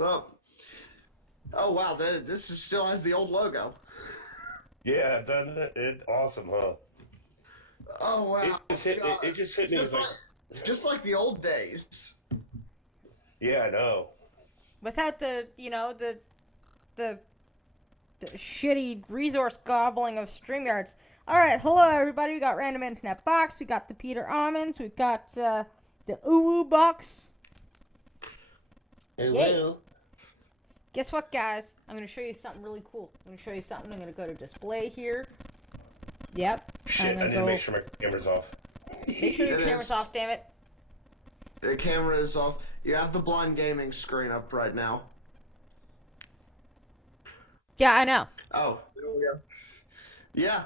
So, oh wow, still has the old logo. Yeah, doesn't it? It's awesome, huh? Oh It wow, just hit. It God, just hit me. It was just like, like the old days. yeah, I know. Without the the shitty resource gobbling of StreamYards. Alright, hello everybody. We got Random Internet Box. We got the Peter Almonds. We got the Uwu Box. Hello. Guess what, guys? I'm going to show you something really cool. I'm going to show you something. I'm going to go to display here. Yep. Shit, I need to make sure my camera's off. Make sure your camera's off, damn it. The camera is off. You have the blind gaming screen up right now. Yeah, I know. Oh, there we go. Yeah.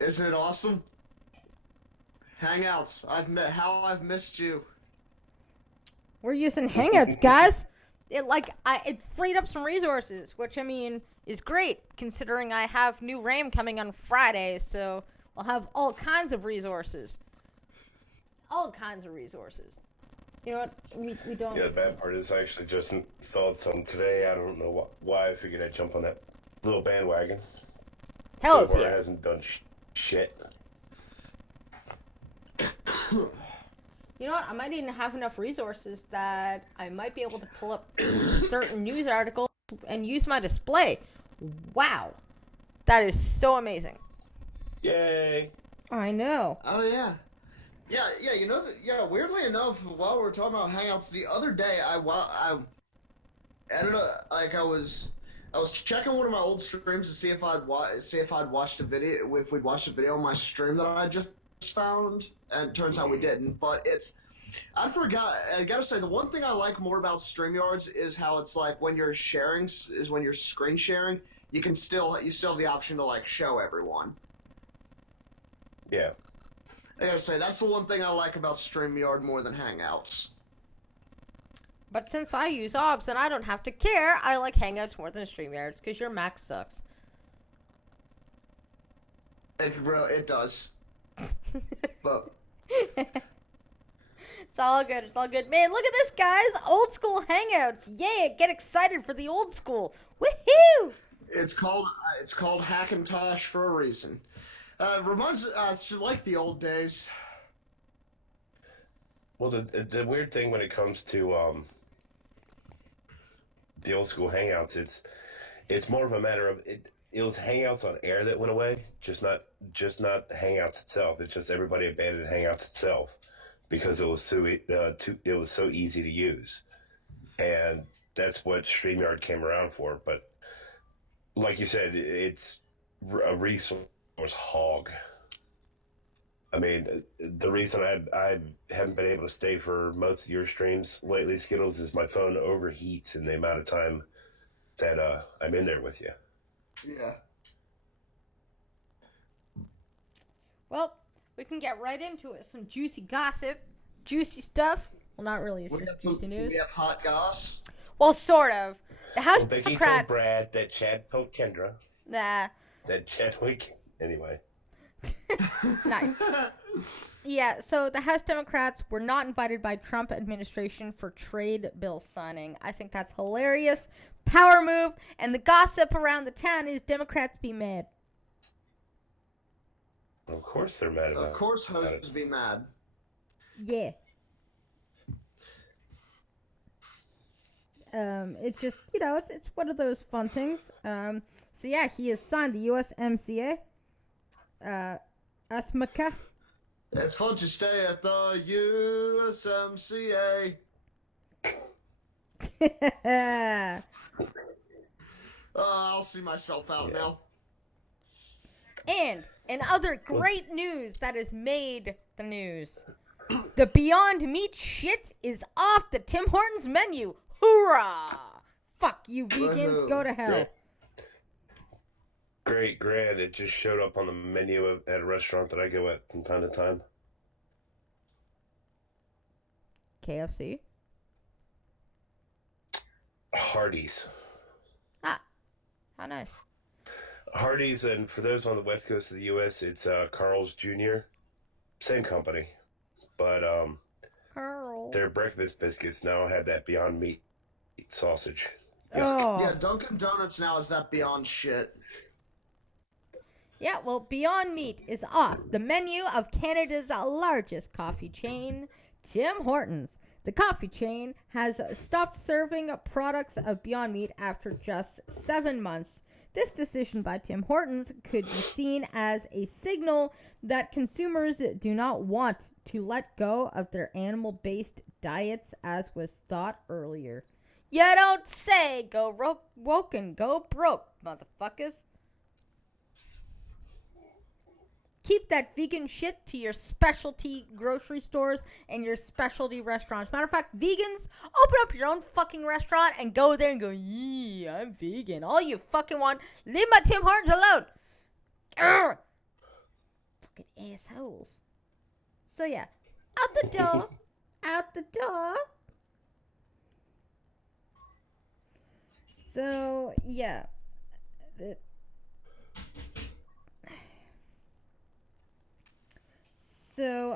Isn't it awesome? Hangouts. I've missed you. We're using Hangouts, guys. It freed up some resources, which I mean is great considering I have new RAM coming on Friday, so I'll have all kinds of resources. All kinds of resources. You know what? We don't. Yeah, the bad part is I actually just installed some today. I don't know why. I figured I'd jump on that little bandwagon. Hell so far, yeah. it hasn't done shit. You know what? I might even have enough resources that I might be able to pull up certain news articles and use my display. Wow. That is so amazing. Yay! I know. Oh yeah. Yeah, you know, weirdly enough, while we were talking about Hangouts the other day, I don't know, like I was checking one of my old streams to see if I'd watched a video, if we'd watched a video on my stream that I just found, and it turns out we didn't, but I forgot, I gotta say, the one thing I like more about StreamYards is how it's like when you're screen sharing, you still have the option to like show everyone. Yeah. I gotta say, that's the one thing I like about StreamYard more than Hangouts. But since I use OBS and I don't have to care, I like Hangouts more than StreamYards because your Mac sucks. It does. But it's all good. It's all good. Man, look at this, guys. Old school Hangouts. Yeah, get excited for the old school. Woohoo! it's called Hackintosh for a reason. It's just like the old days. Well, the weird thing when it comes to the old school Hangouts, it's more of a matter of it was Hangouts on air that went away, just not Hangouts itself. It's just everybody abandoned Hangouts itself because it was so easy to use, and that's what StreamYard came around for. But like you said, it's a resource hog. I mean, the reason I haven't been able to stay for most of your streams lately, Skittles, is my phone overheats in the amount of time that I'm in there with you. Yeah. Well, we can get right into it. Some juicy gossip, juicy stuff. Well, not really. It's just juicy news. We have hot goss. Well, sort of. The House Well, Becky Democrats. told Brad that Chad told Kendra Nah. that Chadwick. Anyway. Nice. Yeah, so the House Democrats were not invited by Trump administration for trade bill signing. I think that's hilarious. Power move. And the gossip around the town is Democrats be mad. Of course they're mad about it. Of course hoes be mad. Yeah. It's just, it's one of those fun things. So yeah, he has signed the USMCA. Asmaka. It's fun to stay at the USMCA. I'll see myself out now. And in other great news that has made the news, the Beyond Meat shit is off the Tim Hortons menu. Hoorah! Fuck you, vegans. Woohoo. Go to hell. Yeah. Great, grand. It just showed up on the menu at a restaurant that I go at from time to time. KFC. Hardee's. Ah, how nice. Hardee's, and for those on the west coast of the U.S., it's Carl's Jr. Same company, but Carl. their breakfast biscuits now have that Beyond Meat meat sausage. Yuck. Oh. Yeah, Dunkin' Donuts now is that Beyond shit. Yeah, well, Beyond Meat is off the menu of Canada's largest coffee chain, Tim Hortons. The coffee chain has stopped serving products of Beyond Meat after just 7 months. This decision by Tim Hortons could be seen as a signal that consumers do not want to let go of their animal-based diets as was thought earlier. You don't say, go woke and go broke, motherfuckers. Keep that vegan shit to your specialty grocery stores and your specialty restaurants. Matter of fact, vegans, open up your own fucking restaurant and go there and go, yeah, I'm vegan. All you fucking want, leave my Tim Hortons alone. Urgh. Fucking assholes. So yeah, out the door. Out the door. So, yeah. So,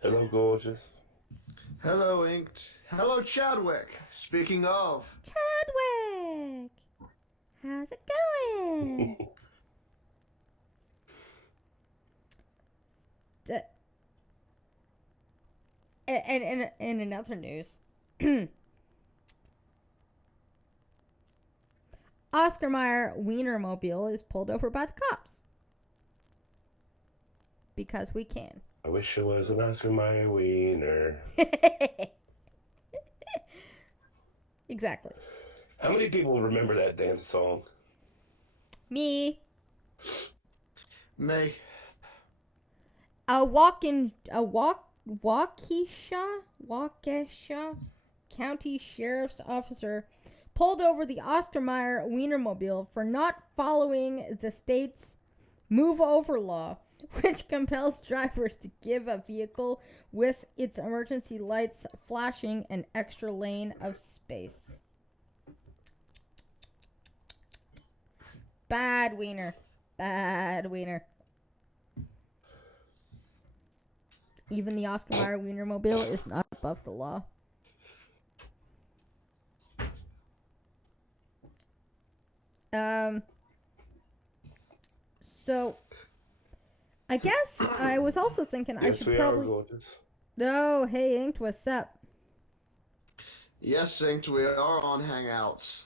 Hello, gorgeous. Hello, Inked. Hello, Chadwick. Speaking of. Chadwick, how's it going? And in another news, Oscar Mayer Wienermobile is pulled over by the cops. Because we can. I wish it was an Oscar Mayer wiener. Exactly. How many people remember that damn song? Me. Me. Waukesha County Sheriff's Officer pulled over the Oscar Mayer Wienermobile for not following the state's move over law, which compels drivers to give a vehicle with its emergency lights flashing an extra lane of space. Bad wiener. Bad wiener. Even the Oscar Mayer Wienermobile is not above the law. So I guess I was also thinking I should probably. Oh, hey, Inked, what's up? Yes, Inked, we are on Hangouts.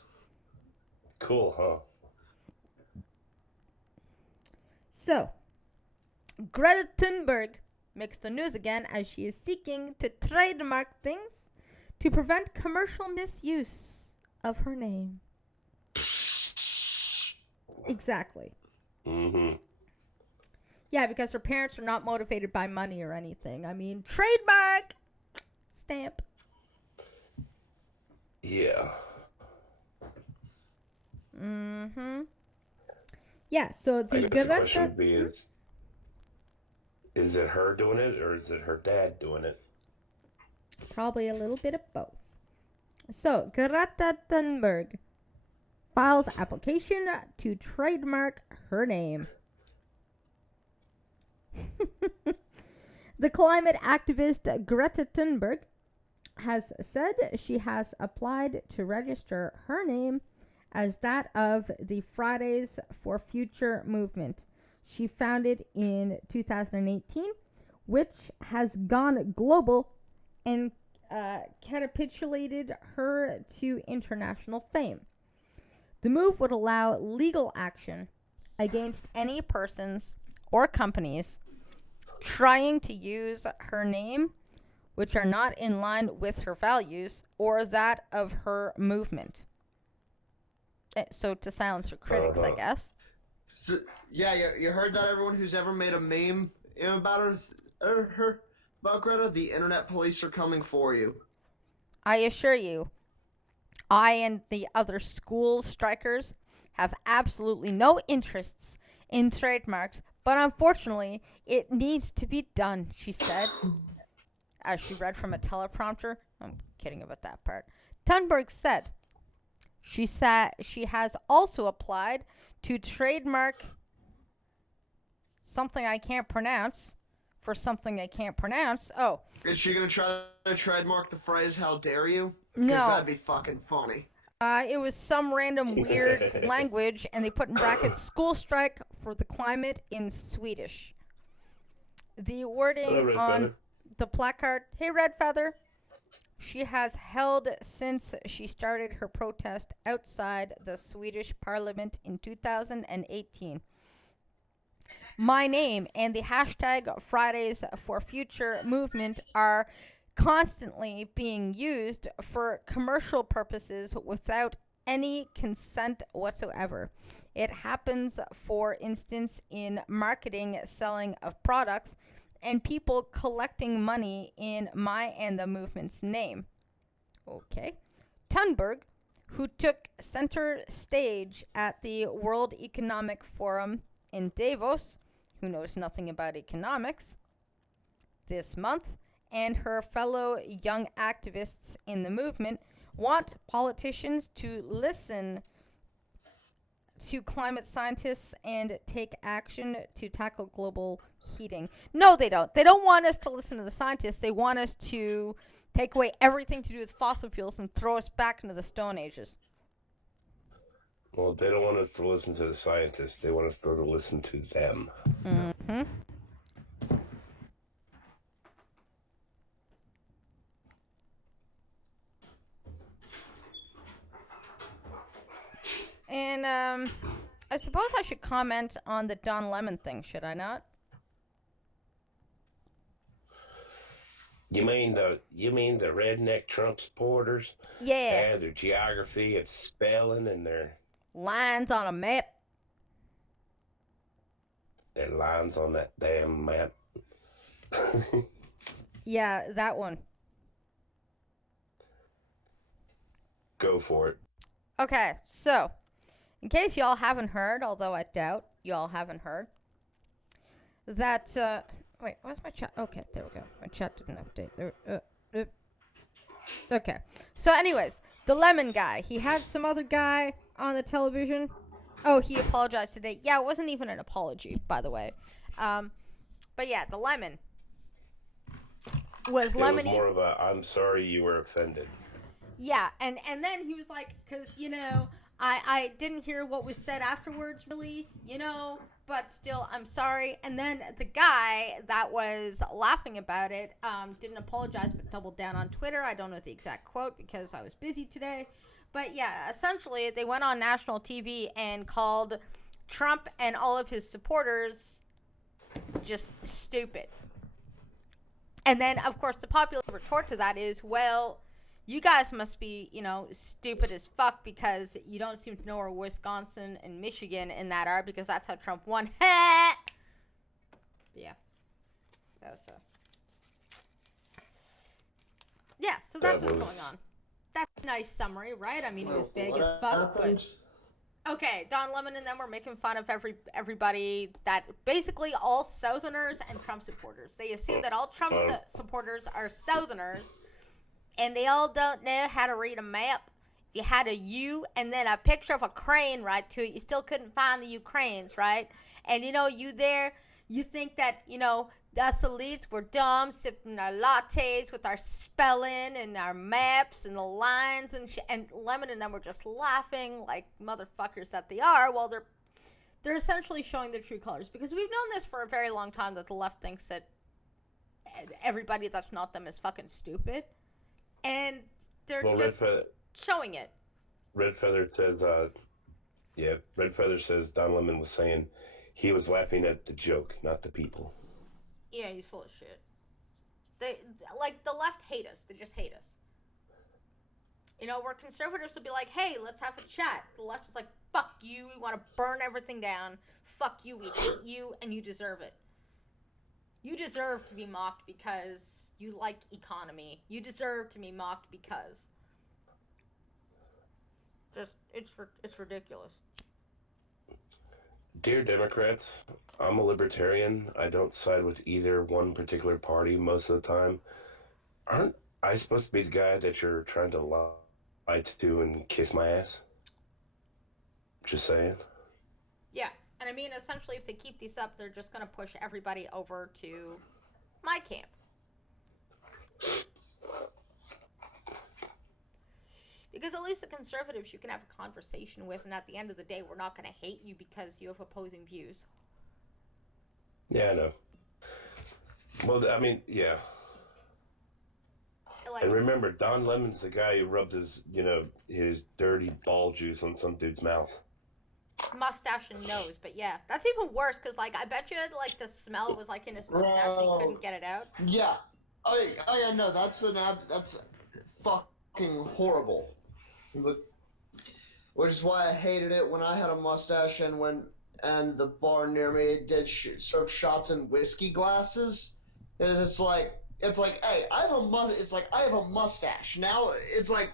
Cool, huh? So, Greta Thunberg makes the news again as she is seeking to trademark things to prevent commercial misuse of her name. Exactly. Mm-hmm. Yeah, because her parents are not motivated by money or anything. I mean, trademark stamp. Yeah. Mm-hmm. Yeah, so I the guess the question would be is it her doing it or is it her dad doing it? Probably a little bit of both. So, Greta Thunberg files application to trademark her name. The climate activist Greta Thunberg has said she has applied to register her name as that of the Fridays for Future movement she founded in 2018, which has gone global and catapulted her to international fame. The move would allow legal action against any persons or companies trying to use her name which are not in line with her values or that of her movement. So to silence her critics, I guess. So, yeah, you heard that, everyone who's ever made a meme about her about Greta? The internet police are coming for you. I assure you, I and the other school strikers have absolutely no interests in trademarks, but unfortunately, it needs to be done, she said, as she read from a teleprompter. I'm kidding about that part. Thunberg said she has also applied to trademark something I can't pronounce for something I can't pronounce. Oh, Is she gonna try to trademark the phrase "How dare you"? No. Because that'd be fucking funny. it was some random weird language, and they put in brackets "school strike for the climate" in Swedish. The wording Hello, Red on Feather. the placard, "Hey, Red Feather," she has held since she started her protest outside the Swedish parliament in 2018. My name and the hashtag Fridays for Future movement are constantly being used for commercial purposes without any consent whatsoever. It happens, for instance, in marketing, selling of products, and people collecting money in my and the movement's name. Okay. Thunberg, who took center stage at the World Economic Forum in Davos, who knows nothing about economics, this month, and her fellow young activists in the movement want politicians to listen to climate scientists and take action to tackle global heating. No, they don't. They don't want us to listen to the scientists. They want us to take away everything to do with fossil fuels and throw us back into the Stone Ages. Well, they don't want us to listen to the scientists. They want us to listen to them. Mm-hmm. And I suppose I should comment on the Don Lemon thing, should I not? You mean the redneck Trump supporters? Yeah. And their geography and spelling and their Lines on a map. lines on that damn map. Yeah, that one. Go for it. Okay, so, in case y'all haven't heard, although I doubt y'all haven't heard, that, wait, where's my chat? Okay, there we go. My chat didn't update. There, okay. So, anyways, the Lemon guy. He had some other guy on the television. Oh, he apologized today. Yeah, it wasn't even an apology, by the way. But yeah, the Lemon was lemony. It was more of a, I'm sorry you were offended. Yeah, and then he was like, because, I didn't hear what was said afterwards, really, but still, I'm sorry. And then the guy that was laughing about it didn't apologize, but doubled down on Twitter. I don't know the exact quote because I was busy today. But yeah, essentially, they went on national TV and called Trump and all of his supporters just stupid. And then, of course, the popular retort to that is, well, you guys must be, stupid as fuck because you don't seem to know where Wisconsin and Michigan and that are because that's how Trump won. Yeah. That was yeah, so that's what's going on. That's a nice summary, right? I mean, he was big as fuck, but... Okay, Don Lemon and them were making fun of everybody that basically all Southerners and Trump supporters. They assume that all Trump supporters are Southerners, and they all don't know how to read a map. If you had a U and then a picture of a crane right to it, you still couldn't find the Ukraines, right? And you think that, us elites were dumb, sipping our lattes with our spelling and our maps and the lines and Lemon and them were just laughing like motherfuckers that they are while they're essentially showing their true colors. Because we've known this for a very long time that the left thinks that everybody that's not them is fucking stupid. And they're showing it. Red Feather says, Red Feather says Don Lemon was saying he was laughing at the joke, not the people. Yeah, he's full of shit. The left hate us. They just hate us. Where conservatives will be like, hey, let's have a chat. The left is like, fuck you. We want to burn everything down. Fuck you. We hate you, and you deserve it. You deserve to be mocked because you like economy. You deserve to be mocked because... It's ridiculous. Dear Democrats, I'm a libertarian. I don't side with either one particular party most of the time. Aren't I supposed to be the guy that you're trying to lie to and kiss my ass? Just saying. Yeah, and I mean, essentially, if they keep these up, they're just going to push everybody over to my camp. Because at least the conservatives you can have a conversation with, and at the end of the day, we're not going to hate you because you have opposing views. Yeah, I know. Well, I mean, yeah. Like, And remember, Don Lemon's the guy who rubbed his, his dirty ball juice on some dude's mouth. mustache and nose, but yeah, that's even worse because, like, I bet you, like, the smell was, like, in his mustache and he couldn't get it out. Yeah. Oh yeah, no, that's fucking horrible. Which is why I hated it when I had a mustache and the bar near me did serve shots in whiskey glasses. It's like, hey, I have a mustache now. It's like,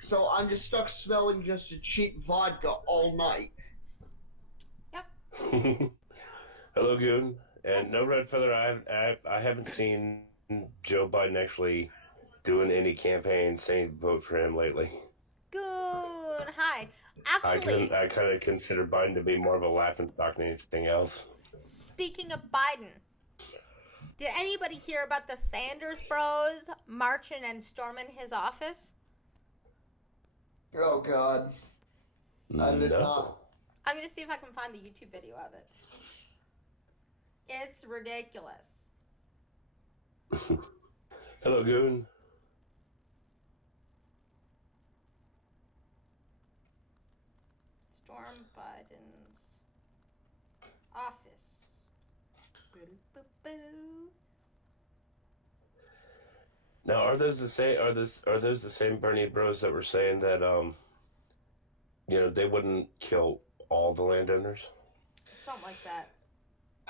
so I'm just stuck smelling just a cheap vodka all night. Yep. Hello, Goon. And no Red Feather, I haven't seen Joe Biden actually doing any campaigns saying vote for him lately. Good. Hi. Actually, I kind of consider Biden to be more of a laughingstock than anything else. speaking of Biden, did anybody hear about the Sanders Bros marching and storming his office? Oh God, I did not. I'm gonna see if I can find the YouTube video of it. It's ridiculous. Hello, Goon. Storm Biden's office. Boo-boo-boo. Now, are those the same Bernie Bros that were saying that they wouldn't kill all the landowners? Something like that.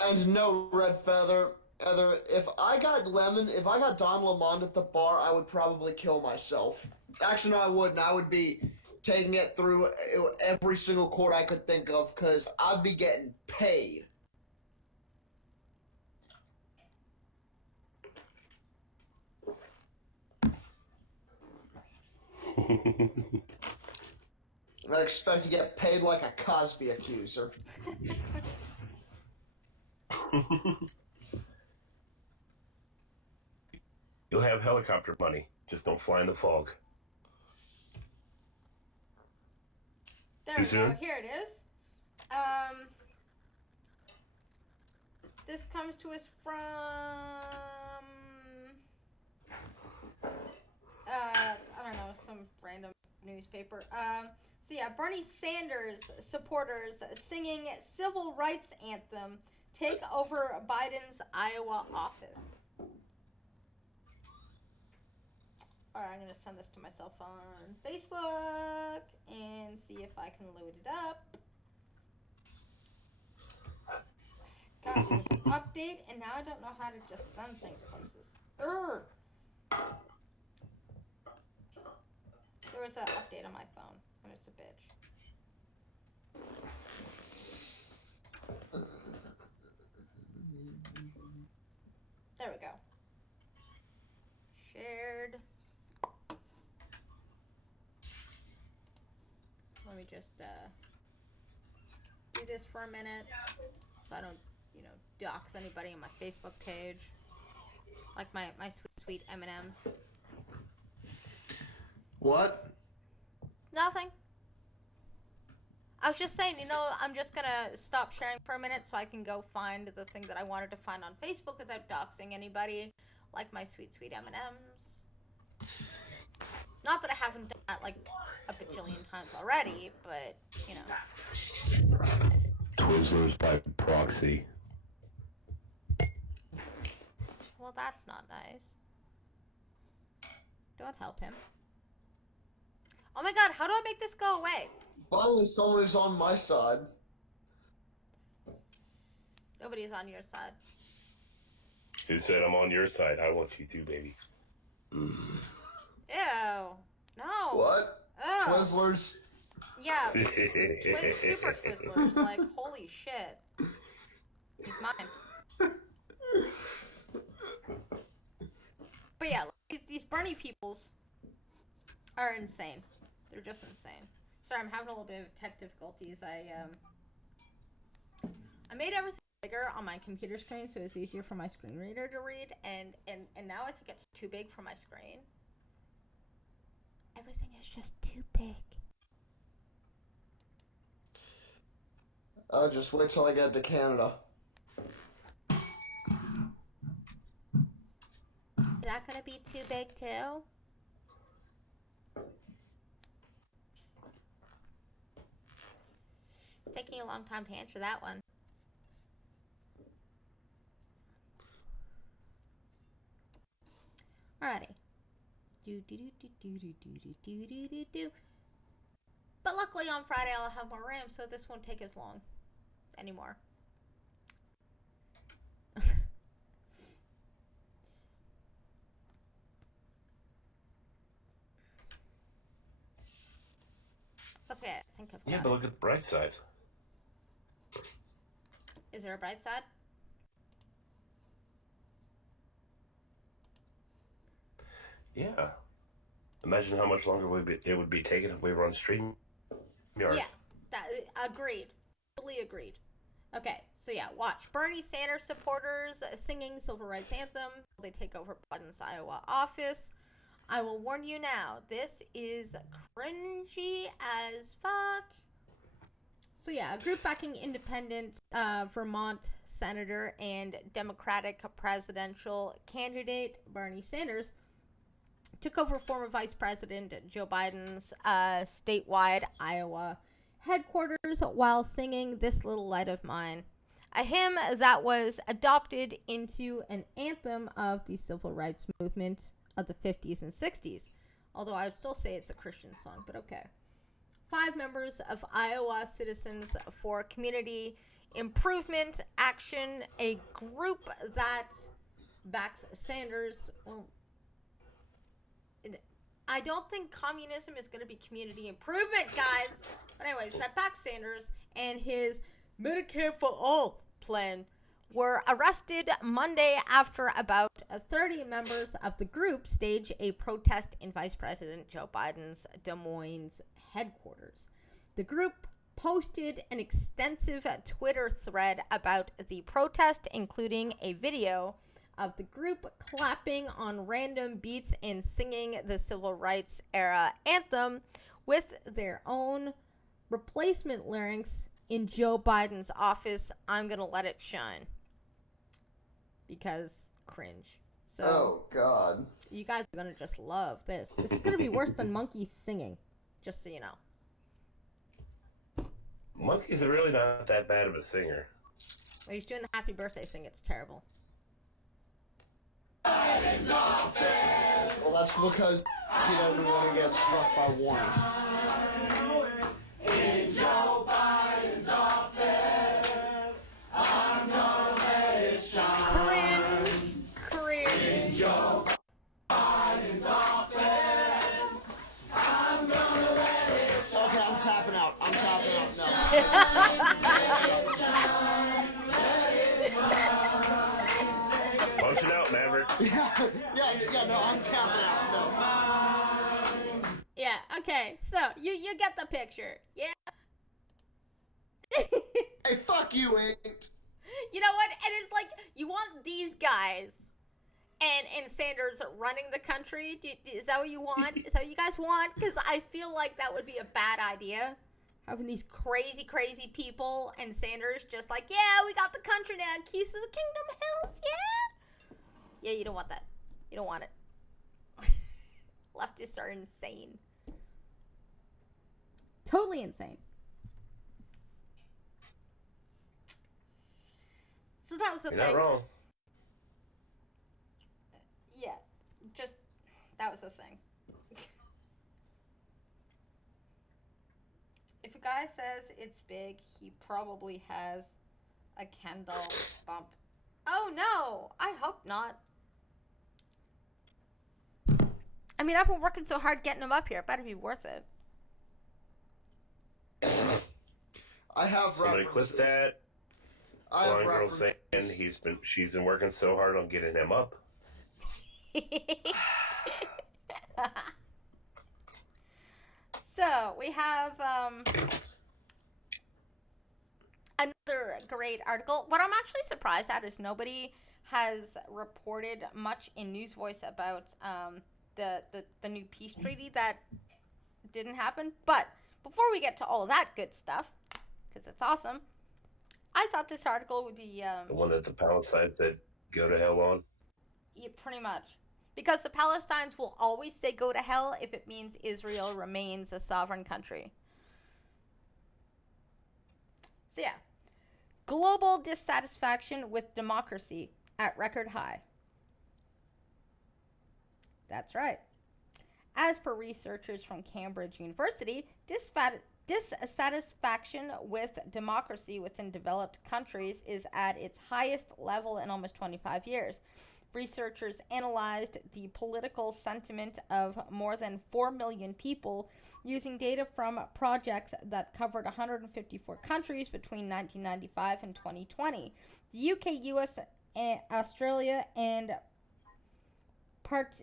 And no, Red Feather. If I got Don Lemond at the bar, I would probably kill myself. Actually, no, I wouldn't. I would be taking it through every single court I could think of, because I'd be getting paid. I'd expect to get paid like a Cosby accuser. You'll have helicopter money. Just don't fly in the fog. There we go. Here it is. This comes to us from I don't know, some random newspaper. So yeah, Bernie Sanders supporters singing civil rights anthem take over Biden's Iowa office. Alright, I'm gonna send this to myself on Facebook and see if I can load it up. Gosh, there's an update, and now I don't know how to just send things places. Urgh. There was an update on my phone, and it's a bitch. There we go. Shared. Let me just do this for a minute so I don't, dox anybody on my Facebook page. Like my sweet M&Ms. What? Nothing. I was just saying, I'm just gonna stop sharing for a minute so I can go find the thing that I wanted to find on Facebook without doxing anybody. Like my sweet M&Ms. Not that I haven't done that like a bajillion times already, but Twizzlers by proxy. Well, that's not nice. Don't help him. Oh my god, how do I make this go away? Finally, someone is on my side. Nobody's on your side. Who said I'm on your side? I want you to, baby. Ew. No. What? Ugh. Twizzlers? Yeah. Super Twizzlers. Like, holy shit. He's mine. But yeah, these Bernie peoples are insane. They're just insane. Sorry, I'm having a little bit of tech difficulties. I made everything bigger on my computer screen, so it's easier for my screen reader to read. And now I think it's too big for my screen. Everything is just too big. I'll just wait till I get to Canada. Is that gonna be too big too? It's taking a long time to answer that one. Alrighty. Do. But luckily on Friday I'll have more RAM, so this won't take as long anymore. Okay, I think I've got Yeah, but look at the bright side. Is there a bright side? Yeah. Imagine how much longer it would be taken if we were on StreamYard. Yeah, agreed. Totally agreed. Okay, so yeah, watch. Bernie Sanders supporters singing Civil Rights Anthem. They take over Biden's Iowa office. I will warn you now, this is cringy as fuck. So yeah, a group backing independent Vermont senator and Democratic presidential candidate Bernie Sanders took over former Vice President Joe Biden's statewide Iowa headquarters while singing This Little Light of Mine, a hymn that was adopted into an anthem of the civil rights movement of the 50s and 60s. Although I would still say it's a Christian song, but okay. 5 members of Iowa Citizens for Community Improvement Action, a group that backs Sanders. Well, I don't think communism is going to be community improvement, guys. But anyways, that backs Sanders and his Medicare for All plan were arrested Monday after about 30 members of the group staged a protest in Vice President Joe Biden's Des Moines headquarters. The group posted an extensive Twitter thread about the protest, including a video of the group clapping on random beats and singing the civil rights era anthem with their own replacement lyrics in Joe Biden's office, I'm gonna let it shine. Because cringe. So, oh, God. You guys are gonna just love this. This is gonna be worse than monkeys singing, just so you know. Monkeys are really not that bad of a singer. When he's doing the happy birthday thing, it's terrible. Well, that's because he doesn't want to get struck by warning. In Joe Biden's office, I'm gonna let it shine. Cringe. In Joe Biden's office, I'm gonna let it shine. Okay, I'm tapping out. I'm tapping out. No. Punch it out, Maverick. Yeah, no, I'm tapping out. No. Yeah, okay, so you get the picture. Yeah. Hey, fuck you, ain't. You know what? And it's like, you want these guys and Sanders running the country? Is that what you want? Is that what you guys want? Because I feel like that would be a bad idea. Having these crazy, crazy people and Sanders just like, yeah, we got the country now. Keys to the Kingdom, hells yeah. Yeah, you don't want that. You don't want it. Leftists are insane. Totally insane. So that was the You're thing. not wrong. Yeah, just that was the thing. If a guy says it's big, he probably has a Ken doll bump. Oh no, I hope not. I mean, I've been working so hard getting him up here. It better be worth it. I have Somebody references. clip that. I have Blind girl saying references. she's been working so hard on getting him up. So we have Another great article. What I'm actually surprised at is nobody has reported much in News Voice about the new peace treaty that didn't happen. But before we get to all of that good stuff, because it's awesome, I thought this article would be The one that the Palestinians said go to hell on. yeah, pretty much. Because the Palestinians will always say go to hell if it means Israel remains a sovereign country. So yeah. Global dissatisfaction with democracy at record high. That's right. As per researchers from Cambridge University, dissatisfaction with democracy within developed countries is at its highest level in almost 25 years. Researchers analyzed the political sentiment of more than 4 million people using data from projects that covered 154 countries between 1995 and 2020. The UK, US, Australia, and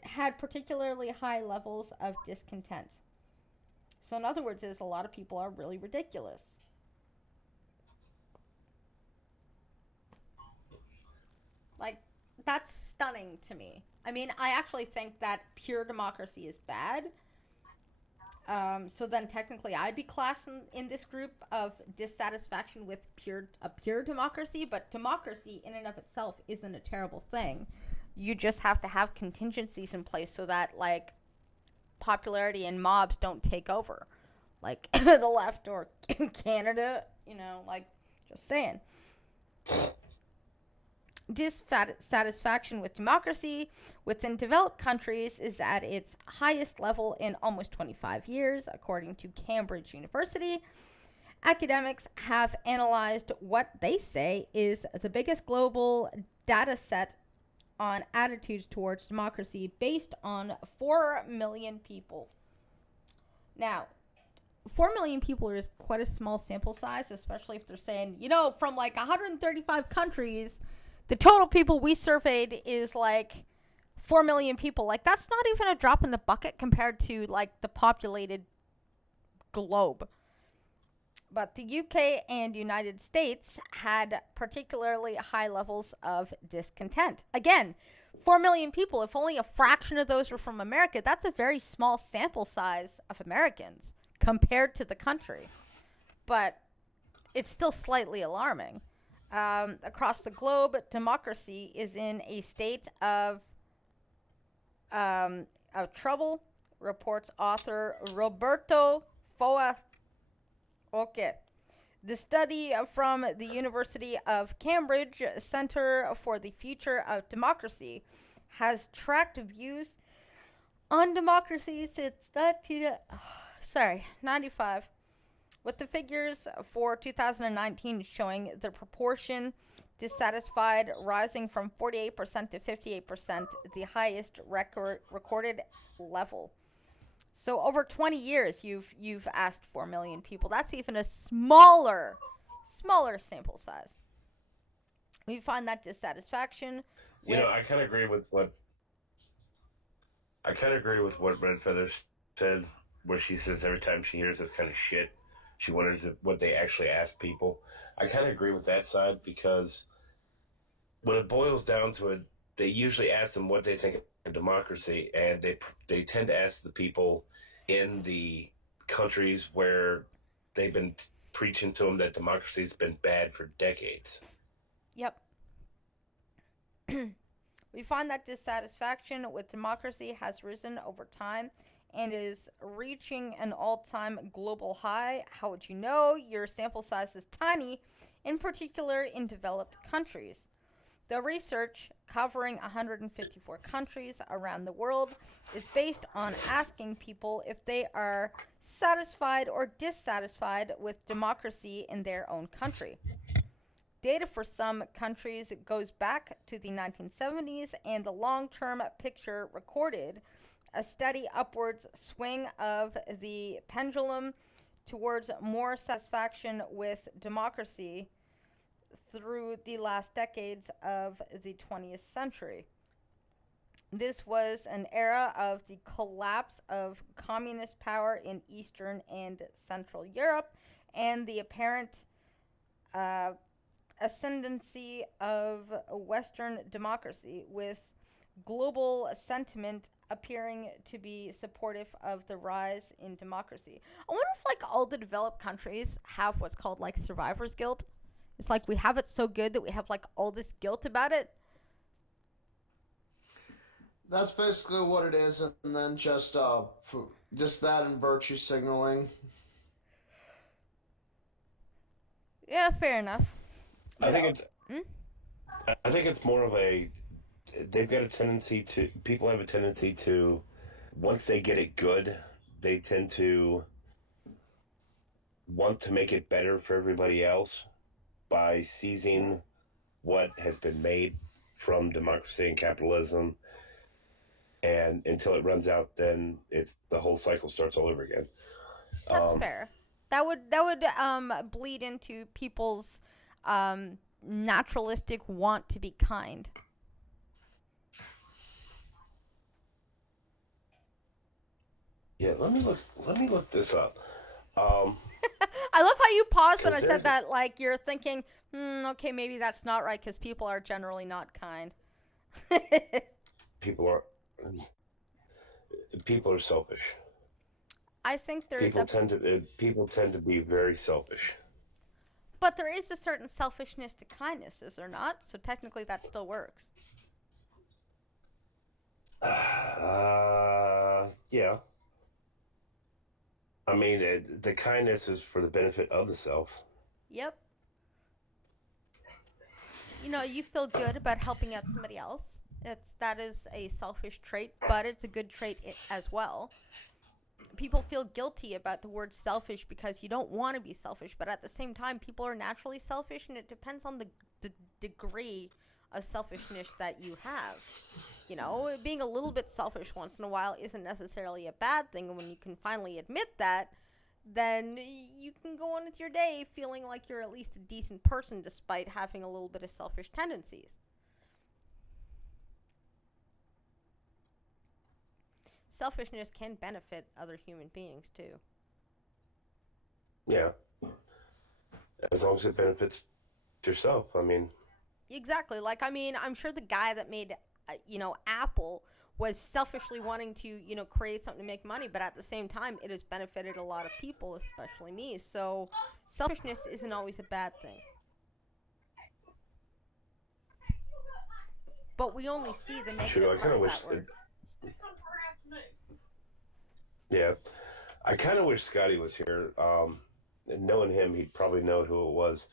had particularly high levels of discontent. So in other words, is a lot of people are really ridiculous. Like, that's stunning to me. I mean, I actually think that pure democracy is bad. So then technically I'd be classed in this group of dissatisfaction with pure democracy, but democracy in and of itself isn't a terrible thing. You just have to have contingencies in place so that, like, popularity and mobs don't take over, like the left or Canada, like, just saying. Dissatisfaction with democracy within developed countries is at its highest level in almost 25 years, according to Cambridge University. Academics have analyzed what they say is the biggest global data set on attitudes towards democracy based on 4 million people. Now, 4 million people is quite a small sample size, especially if they're saying, from like 135 countries, the total people we surveyed is like 4 million people. Like, that's not even a drop in the bucket compared to, like, the populated globe. But the UK and United States had particularly high levels of discontent. Again, 4 million people, if only a fraction of those were from America, that's a very small sample size of Americans compared to the country. But it's still slightly alarming. Across the globe, democracy is in a state of trouble, reports author Roberto Foa. Okay. The study from the University of Cambridge Center for the Future of Democracy has tracked views on democracy since 95, with the figures for 2019 showing the proportion dissatisfied rising from 48% to 58%, the highest recorded level. So over 20 years, you've asked 4 million people. That's even a smaller sample size. We find that dissatisfaction. I kind of agree with what Red Feather said, where she says every time she hears this kind of shit, she wonders what they actually ask people. I kind of agree with that side, because when it boils down to it, they usually ask them what they think of democracy, and they tend to ask the people in the countries where they've been preaching to them that democracy has been bad for decades. Yep. We find that dissatisfaction with democracy has risen over time and is reaching an all-time global high. How would you know? Your sample size is tiny, in particular in developed countries. The research, covering 154 countries around the world, is based on asking people if they are satisfied or dissatisfied with democracy in their own country. Data for some countries goes back to the 1970s, and the long-term picture recorded a steady upwards swing of the pendulum towards more satisfaction with democracy through the last decades of the 20th century. This was an era of the collapse of communist power in Eastern and Central Europe and the apparent ascendancy of Western democracy, with global sentiment appearing to be supportive of the rise in democracy. I wonder if like all the developed countries have what's called like survivor's guilt. It's like we have it so good that we have like all this guilt about it. That's basically what it is, and then just that and virtue signaling. Yeah, fair enough. I think it's. Hmm? I think it's more of a. They've got a tendency to. People have a tendency to, once they get it good, they tend to want to make it better for everybody else by seizing what has been made from democracy and capitalism, and until it runs out, then it's the whole cycle starts all over again. That's fair. That would bleed into people's naturalistic want to be kind. Yeah, let me look this up. I love how you paused when I 'Cause said there's- that. Like you're thinking, okay, maybe that's not right because people are generally not kind. People are people are selfish. I think there is People tend to be very selfish. but there is a certain selfishness to kindness, is there not? So technically, that still works. Yeah. I mean, the kindness is for the benefit of the self. Yep. You know, you feel good about helping out somebody else. That is a selfish trait, but it's a good trait as well. People feel guilty about the word selfish because you don't want to be selfish, but at the same time, people are naturally selfish, and it depends on the degree of selfishness that you have. You know, being a little bit selfish once in a while isn't necessarily a bad thing, and when you can finally admit that, then you can go on with your day feeling like you're at least a decent person despite having a little bit of selfish tendencies. Selfishness can benefit other human beings too. Yeah. As long as it benefits yourself. I mean, Exactly. Like, I mean, I'm sure the guy that made, Apple was selfishly wanting to, create something to make money, but at the same time, it has benefited a lot of people, especially me. So, selfishness isn't always a bad thing. But we only see the negative I kind part of of wish that word. yeah. I kind of wish Scotty was here. And knowing him, he'd probably know who it was.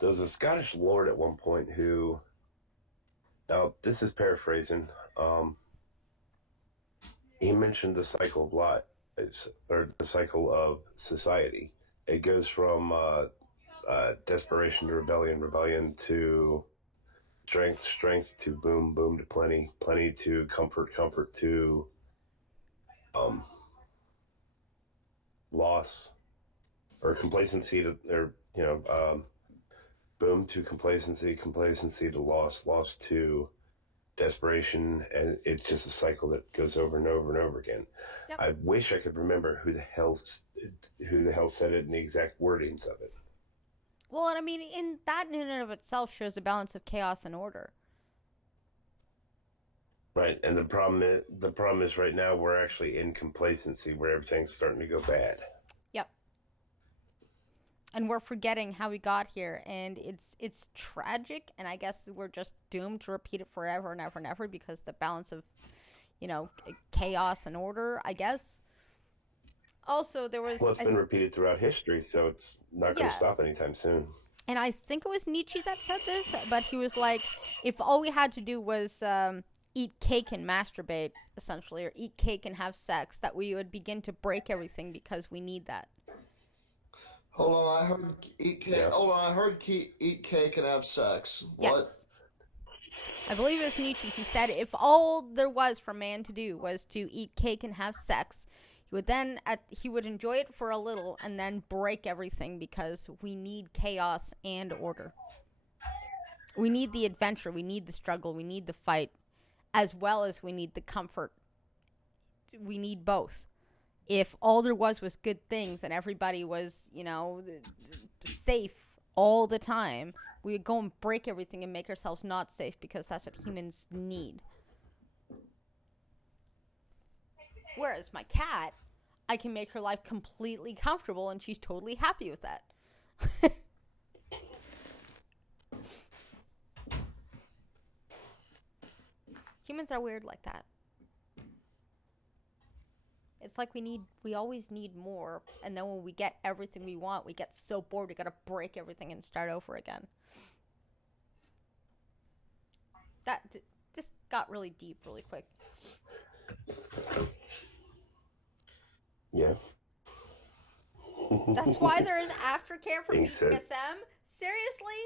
There was a Scottish lord at one point who, now this is paraphrasing, he mentioned the cycle of life, or the cycle of society. It goes from desperation to rebellion, rebellion to strength, strength to boom, boom to plenty, plenty to comfort, comfort to loss, or complacency to, boom to complacency, complacency to loss, loss to desperation, and it's just a cycle that goes over and over and over again. Yep. I wish I could remember who the hell said it and the exact wordings of it. Well, and I mean, in and of itself shows a balance of chaos and order. Right, and the problem is right now we're actually in complacency where everything's starting to go bad. Yep. And we're forgetting how we got here, and it's tragic, and I guess we're just doomed to repeat it forever and ever and ever because the balance of, chaos and order, I guess. Also, there was... Well, it's been repeated throughout history, so it's not going to Yeah. stop anytime soon. And I think it was Nietzsche that said this, but he was like, if all we had to do was eat cake and masturbate, essentially, or eat cake and have sex, that we would begin to break everything because we need that. Hold on, I heard eat cake. Yeah. Hold on, I heard eat cake and have sex. What? Yes. I believe it was Nietzsche. He said if all there was for man to do was to eat cake and have sex, he would enjoy it for a little and then break everything because we need chaos and order. We need the adventure, we need the struggle, we need the fight, as well as we need the comfort. We need both. If all there was good things and everybody was, safe all the time, we would go and break everything and make ourselves not safe because that's what humans need. Whereas my cat, I can make her life completely comfortable and she's totally happy with that. Humans are weird like that. It's like we always need more, and then when we get everything we want, we get so bored we gotta break everything and start over again. That just got really deep really quick. Yeah. That's why there is aftercare for Thanks, sir. BDSM. Seriously?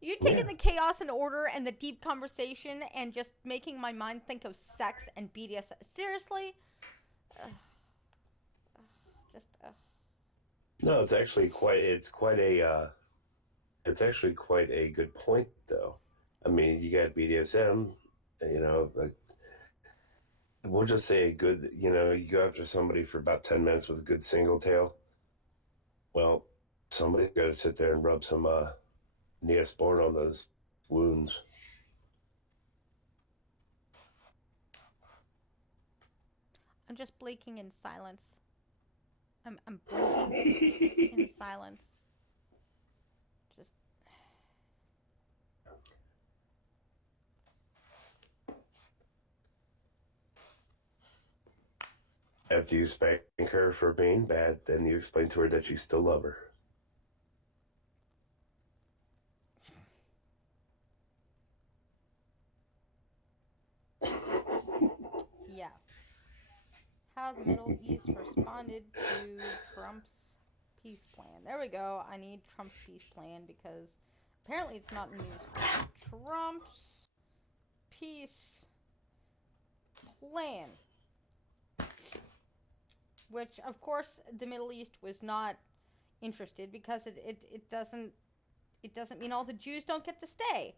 You taking the chaos and order and the deep conversation and just making my mind think of sex and BDSM. Seriously? No, it's actually quite a good point though. I mean, you got BDSM, like we'll just say a good, you go after somebody for about 10 minutes with a good single tail. Well, somebody's got to sit there and rub some Neosporin on those wounds. I'm just blinking in silence. I'm blinking in silence. Just. After you spank her for being bad, then you explain to her that you still love her. Yeah. How the Middle East responded to Trump's peace plan. There we go. I need Trump's peace plan because apparently it's not in the news. Trump's peace plan. Which, of course, the Middle East was not interested because it doesn't mean all the Jews don't get to stay.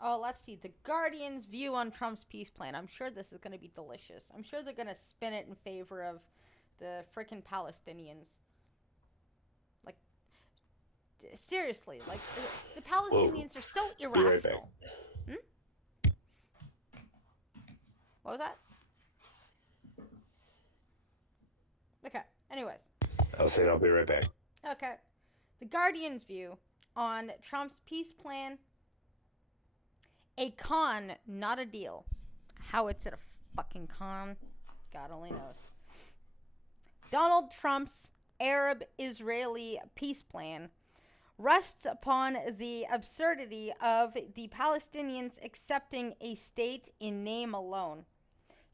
Oh, let's see. The Guardian's view on Trump's peace plan. I'm sure this is going to be delicious. I'm sure they're going to spin it in favor of the frickin' Palestinians. Like, seriously. Like, the Palestinians are so irrational. Be right back. What was that? Okay. Anyways. I'll say I'll be right back. Okay. The Guardian's view on Trump's peace plan. A con, not a deal. How it's a fucking con, God only knows. Donald Trump's Arab-Israeli peace plan rests upon the absurdity of the Palestinians accepting a state in name alone.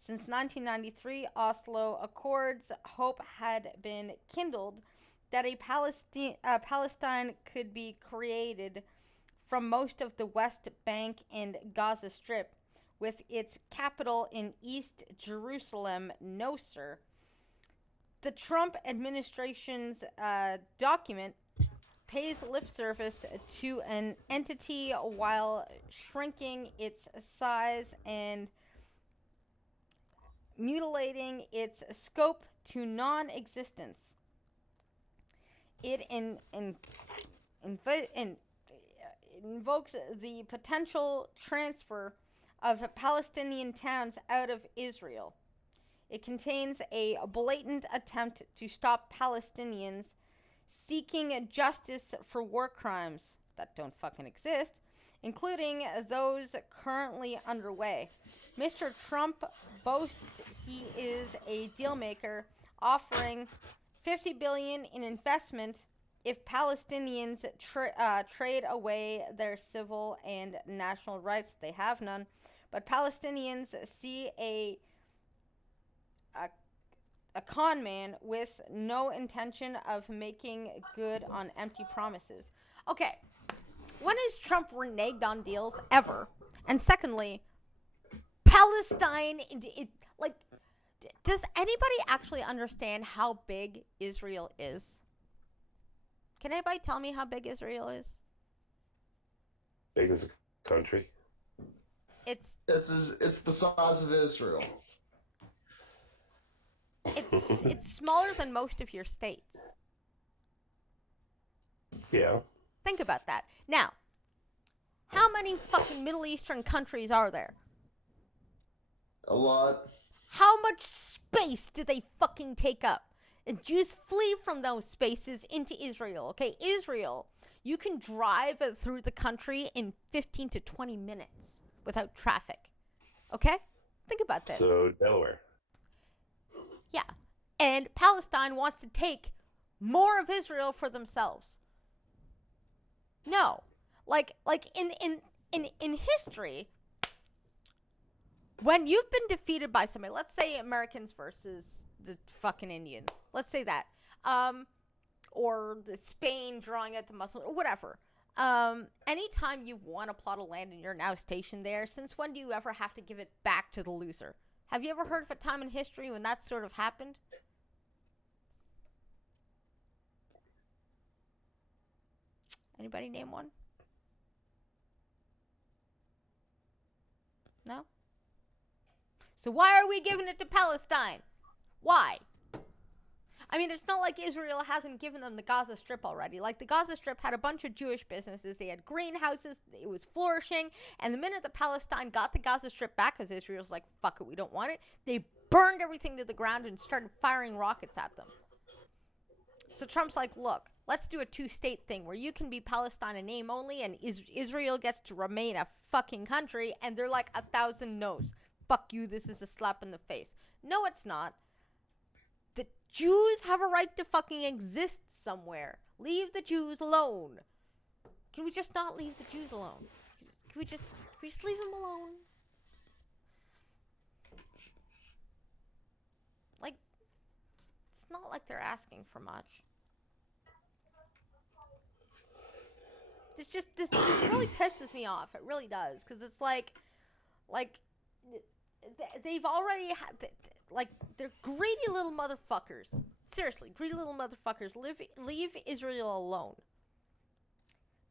Since 1993 Oslo Accords, hope had been kindled that a Palestine could be created from most of the West Bank and Gaza Strip, with its capital in East Jerusalem. No, sir. The Trump administration's document pays lip service to an entity while shrinking its size and mutilating its scope to non-existence. It invokes the potential transfer of Palestinian towns out of Israel. It contains a blatant attempt to stop Palestinians seeking justice for war crimes that don't fucking exist, including those currently underway. Mr. Trump boasts he is a deal maker, offering $50 billion in investment if Palestinians trade away their civil and national rights. They have none. But Palestinians see a con man with no intention of making good on empty promises. Okay, when has Trump reneged on deals ever? And secondly, Palestine, does anybody actually understand how big Israel is? Can anybody tell me how big Israel is? Big as a country. It's the size of Israel. It's it's smaller than most of your states. Yeah. Think about that. Now, how many fucking Middle Eastern countries are there? A lot. How much space do they fucking take up? And Jews flee from those spaces into Israel. Okay, Israel, you can drive through the country in 15 to 20 minutes without traffic. Okay? Think about this. So Delaware. Yeah. And Palestine wants to take more of Israel for themselves. No. Like in history, when you've been defeated by somebody, let's say Americans versus the fucking Indians, let's say that, or the Spain drawing out the Muslims, or whatever. Anytime you won a plot of land and you're now stationed there, since when do you ever have to give it back to the loser? Have you ever heard of a time in history when that sort of happened? Anybody name one? No? So why are we giving it to Palestine? Why? I mean, it's not like Israel hasn't given them the Gaza Strip already. Like, the Gaza Strip had a bunch of Jewish businesses. They had greenhouses. It was flourishing. And the minute that Palestine got the Gaza Strip back, because Israel's like, fuck it, we don't want it, they burned everything to the ground and started firing rockets at them. So Trump's like, look, let's do a two-state thing where you can be Palestine in name only and Israel gets to remain a fucking country. And they're like 1,000 no's. Fuck you, this is a slap in the face. No, it's not. The Jews have a right to fucking exist somewhere. Leave the Jews alone. Can we just not leave the Jews alone? Can we just leave them alone? Like, it's not like they're asking for much. It's just, this really pisses me off. It really does. Because it's like, they've already had, like, they're greedy little motherfuckers. Seriously, greedy little motherfuckers. Leave Israel alone.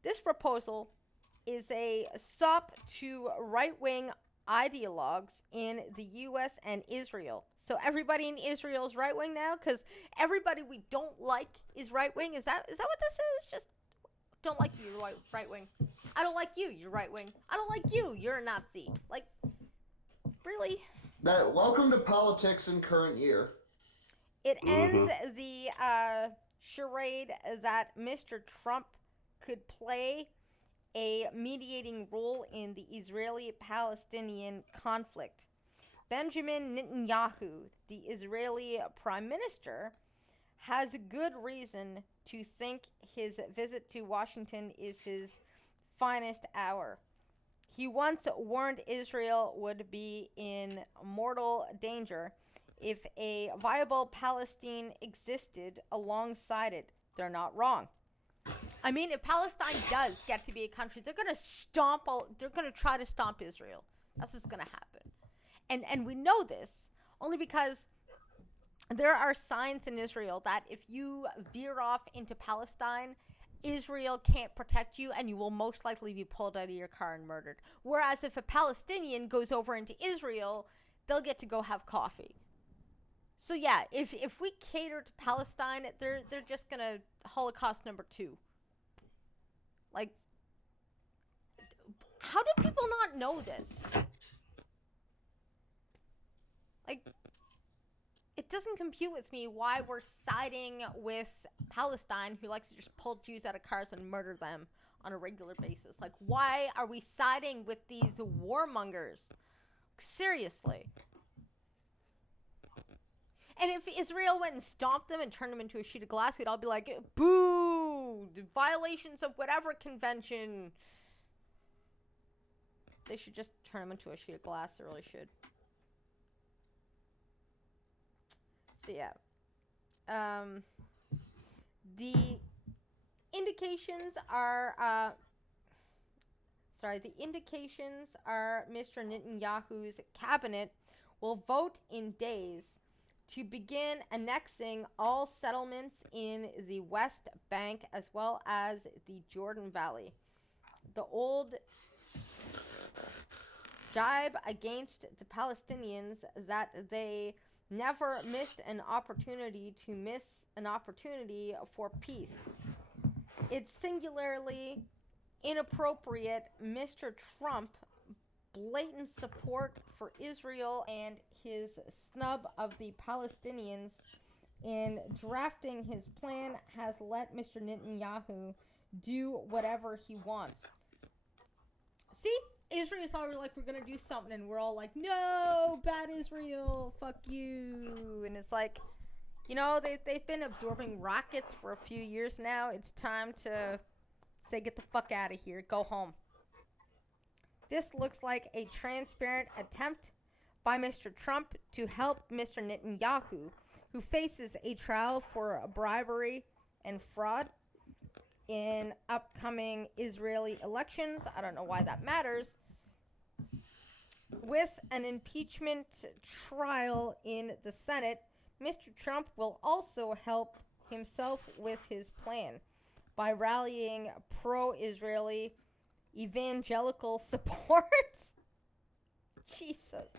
This proposal is a sop to right-wing ideologues in the U.S. and Israel. So everybody in Israel is right-wing now? Because everybody we don't like is right-wing? Is that what this is? Just don't like you, you're right-wing. I don't like you, you're right-wing. I don't like you, you're a Nazi. Like, really? Welcome to politics in current year. It ends the charade that Mr. Trump could play a mediating role in the Israeli-Palestinian conflict. Benjamin Netanyahu, the Israeli prime minister, has a good reason to think his visit to Washington is his finest hour. He once warned Israel would be in mortal danger if a viable Palestine existed alongside it. They're not wrong. I mean, if Palestine does get to be a country, they're going to try to stomp Israel. That's what's going to happen. And we know this only because there are signs in Israel that if you veer off into Palestine, Israel can't protect you and you will most likely be pulled out of your car and murdered. Whereas if a Palestinian goes over into Israel, they'll get to go have coffee. So yeah, if we cater to Palestine, they're just gonna Holocaust number 2. Like, how do people not know this? Like, it doesn't compute with me why we're siding with Palestine, who likes to just pull Jews out of cars and murder them on a regular basis. Like, why are we siding with these warmongers? Seriously. And if Israel went and stomped them and turned them into a sheet of glass, we'd all be like, boo! Violations of whatever convention. They should just turn them into a sheet of glass. They really should. So yeah, the indications are, Mr. Netanyahu's cabinet will vote in days to begin annexing all settlements in the West Bank as well as the Jordan Valley. The old jibe against the Palestinians that they never missed an opportunity to miss an opportunity for peace. It's singularly inappropriate Mr. Trump blatant support for Israel and his snub of the Palestinians in drafting his plan has let Mr. Netanyahu do whatever he wants. See, Israel's already like, we're gonna do something, and we're all like, no, bad Israel, fuck you. And it's like, you know, they've been absorbing rockets for a few years now. It's time to say, get the fuck out of here, go home. This looks like a transparent attempt by Mr. Trump to help Mr. Netanyahu, who faces a trial for bribery and fraud in upcoming Israeli elections. I don't know why that matters. With an impeachment trial in the Senate, Mr. Trump will also help himself with his plan by rallying pro-Israeli evangelical support. Jesus.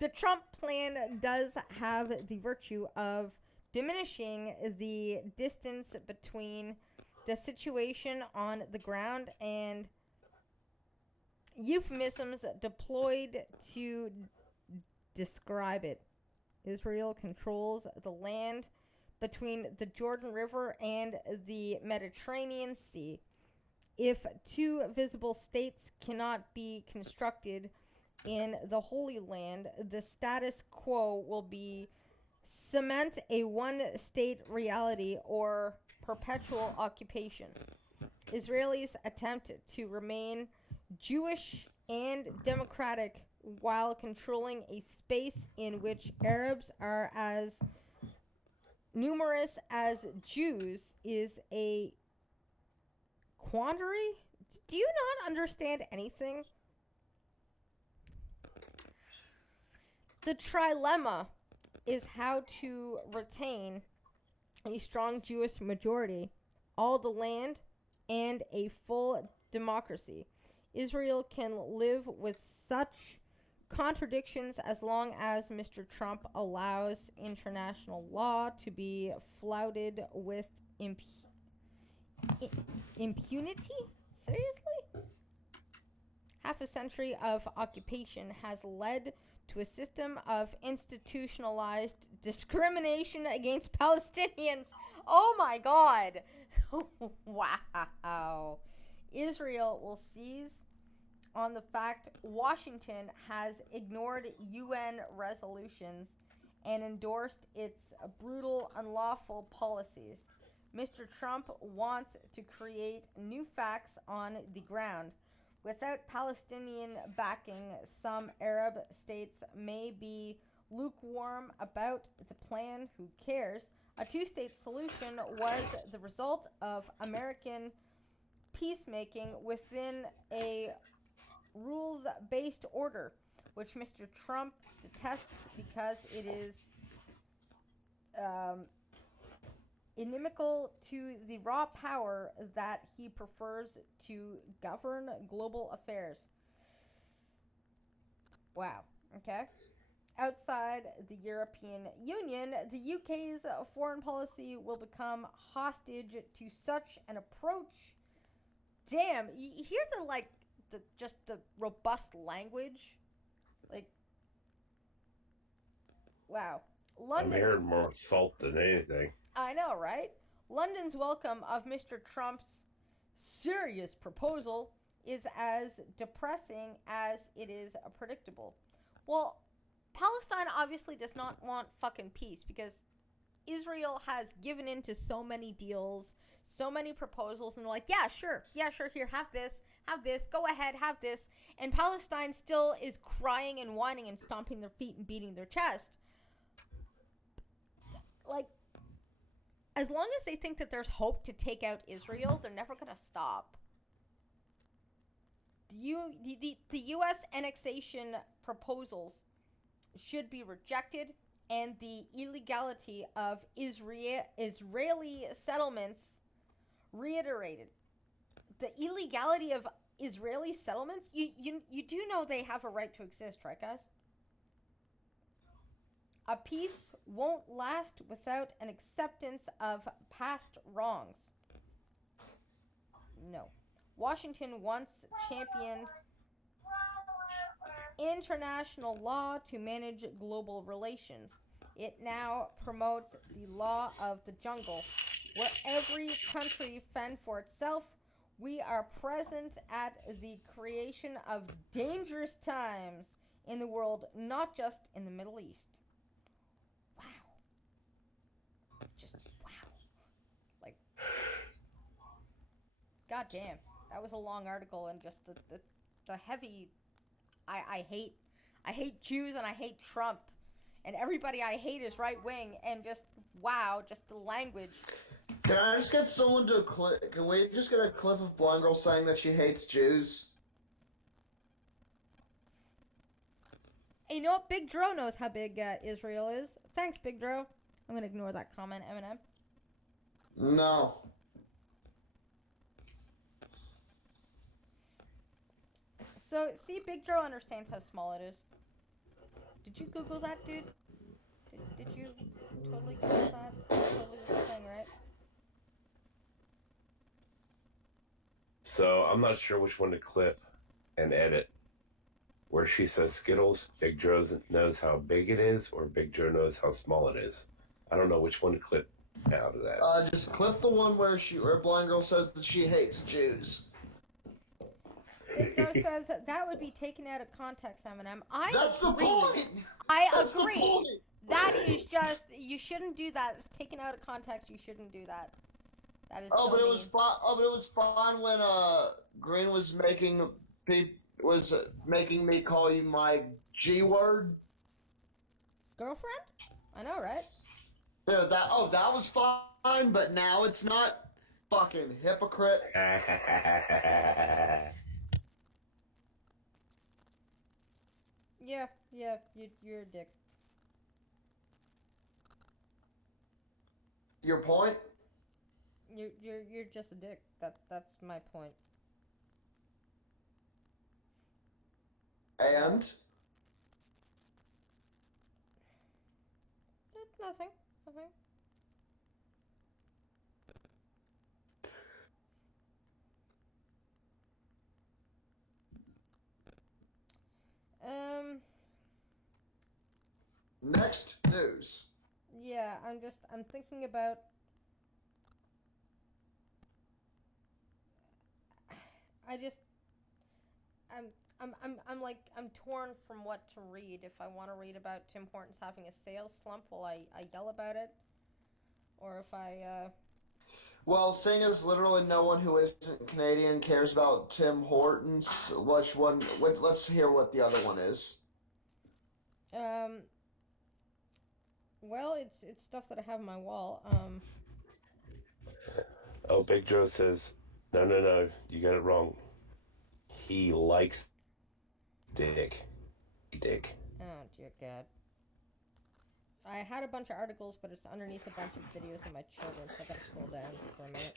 The Trump plan does have the virtue of diminishing the distance between the situation on the ground and euphemisms deployed to describe it. Israel controls the land between the Jordan River and the Mediterranean Sea. If two visible states cannot be constructed in the Holy Land, the status quo will be cement a one-state reality or perpetual occupation. Israelis attempt to remain Jewish and democratic while controlling a space in which Arabs are as numerous as Jews is a quandary. Do you not understand anything? The trilemma is how to retain a strong Jewish majority, all the land, and a full democracy. Israel can live with such contradictions as long as Mr. Trump allows international law to be flouted with impunity? Seriously? Half a century of occupation has led to a system of institutionalized discrimination against Palestinians. Oh my God. Wow. Israel will seize on the fact Washington has ignored UN resolutions and endorsed its brutal, unlawful policies. Mr. Trump wants to create new facts on the ground. Without Palestinian backing, some Arab states may be lukewarm about the plan. Who cares? A two-state solution was the result of American peacemaking within a rules-based order, which Mr. Trump detests because it is inimical to the raw power that he prefers to govern global affairs. Wow. Okay. Outside the European Union, the UK's foreign policy will become hostage to such an approach. Damn, you hear the robust language? Like, wow. I'm hearing more salt than anything. I know, right? London's welcome of Mr. Trump's serious proposal is as depressing as it is predictable. Well, Palestine obviously does not want fucking peace because Israel has given in to so many deals, so many proposals, and they're like, yeah, sure, here, have this, go ahead, have this. And Palestine still is crying and whining and stomping their feet and beating their chest. Like, as long as they think that there's hope to take out Israel, they're never going to stop. The U.S. annexation proposals should be rejected, and the illegality of Israeli settlements reiterated. The illegality of Israeli settlements? You do know they have a right to exist, right, guys? A peace won't last without an acceptance of past wrongs. No. Washington once championed international law to manage global relations. It now promotes the law of the jungle, where every country fend for itself. We are present at the creation of dangerous times in the world, not just in the Middle East. Wow. Just wow. Like, goddamn. That was a long article, and just the heavy. I hate Jews and I hate Trump, and everybody I hate is right wing, and just wow, just the language. Can I just get someone to Can we just get a clip of Blonde Girl saying that she hates Jews? Hey, you know what? Big Dro knows how big Israel is. Thanks, Big Dro. I'm gonna ignore that comment, M&M. No. So, see, Big Dro understands how small it is. Did you Google that, dude? Did you totally Google that? Totally was a thing, right? So I'm not sure which one to clip and edit. Where she says Skittles, Big Joe knows how big it is, or Big Joe knows how small it is. I don't know which one to clip out of that. Just clip the one where Blind Girl says that she hates Jews. Big Joe says that would be taken out of context, M&M. That's agree. the point. I That's agree. the point. That is just, you shouldn't do that. It's taken out of context. You shouldn't do that. That is so But it mean. was fine. Oh, but it was fine when Green was making me call you my G word. Girlfriend? I know, right? Yeah, that was fine, but now it's not. Fucking hypocrite. Yeah, you're a dick. Your point? You're just a dick. That's my point. And? Nothing. Next news. Yeah, I'm thinking about. I'm torn from what to read. If I want to read about Tim Hortons having a sales slump while I yell about it, or if I. Well, seeing as literally no one who isn't Canadian cares about Tim Hortons, which one? Let's hear what the other one is. Well, it's stuff that I have on my wall. Oh, Big Joe says, no, you got it wrong. He likes dick. Oh, dear God. I had a bunch of articles, but it's underneath a bunch of videos of my children, so I gotta scroll down for a minute.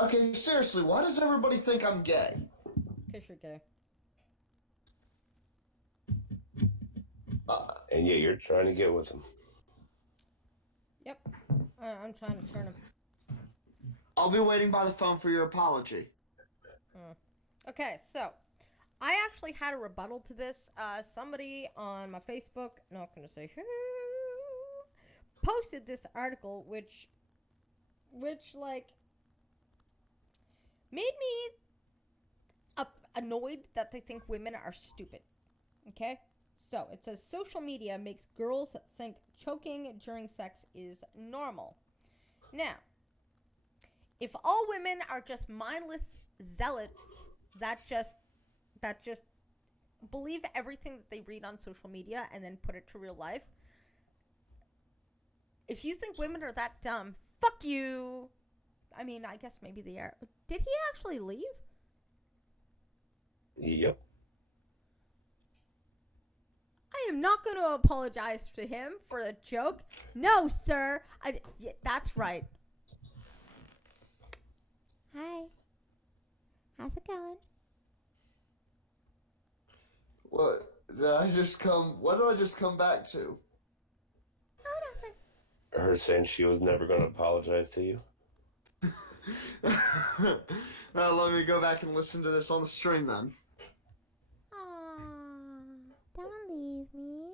Okay, seriously, why does everybody think I'm gay? 'Cause you're gay. And yet you're trying to get with him. Yep. I'm trying to turn him. I'll be waiting by the phone for your apology. Okay, so I actually had a rebuttal to this. Somebody on my Facebook, not gonna say who, posted this article, which like made me annoyed that they think women are stupid. Okay, so it says social media makes girls think choking during sex is normal. Now, if all women are just mindless zealots that just believe everything that they read on social media and then put it to real life, if you think women are that dumb, fuck you. I mean, I guess maybe they are. Did he actually leave? Yep. I am not going to apologize to him for the joke. No, sir. Yeah, that's right. Hi. How's it going? What did I just come back to? her saying she was never going to apologize to you? Let me go back and listen to this on the stream then. Aww, don't leave me.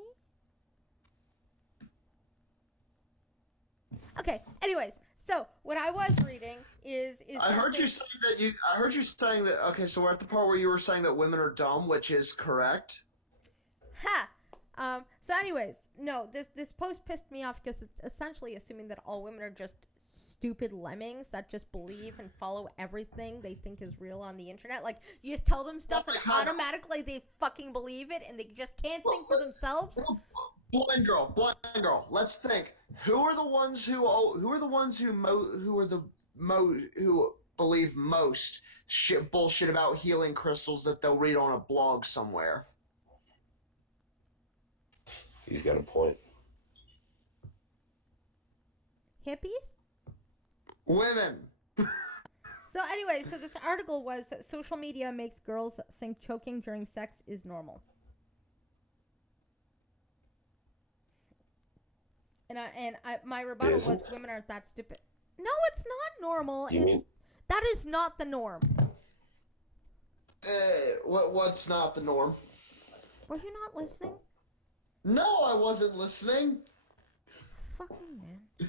Okay, anyways, so what I was reading is I heard you saying that I heard you saying that. Okay, so we're at the part where you were saying that women are dumb, which is correct. Ha! So anyways, no, this post pissed me off because it's essentially assuming that all women are just stupid lemmings that just believe and follow everything they think is real on the internet. Like, you just tell them stuff and automatically they fucking believe it and they just can't think for themselves. Blind girl. Let's think. Who are the ones who believe most bullshit about healing crystals that they'll read on a blog somewhere? He's got a point. Hippies? Women. So anyway, so this article was that social media makes girls think choking during sex is normal. And my rebuttal was women aren't that stupid. No, it's not normal. That is not the norm. What's not the norm? Were you not listening? No, I wasn't listening. Fucking man.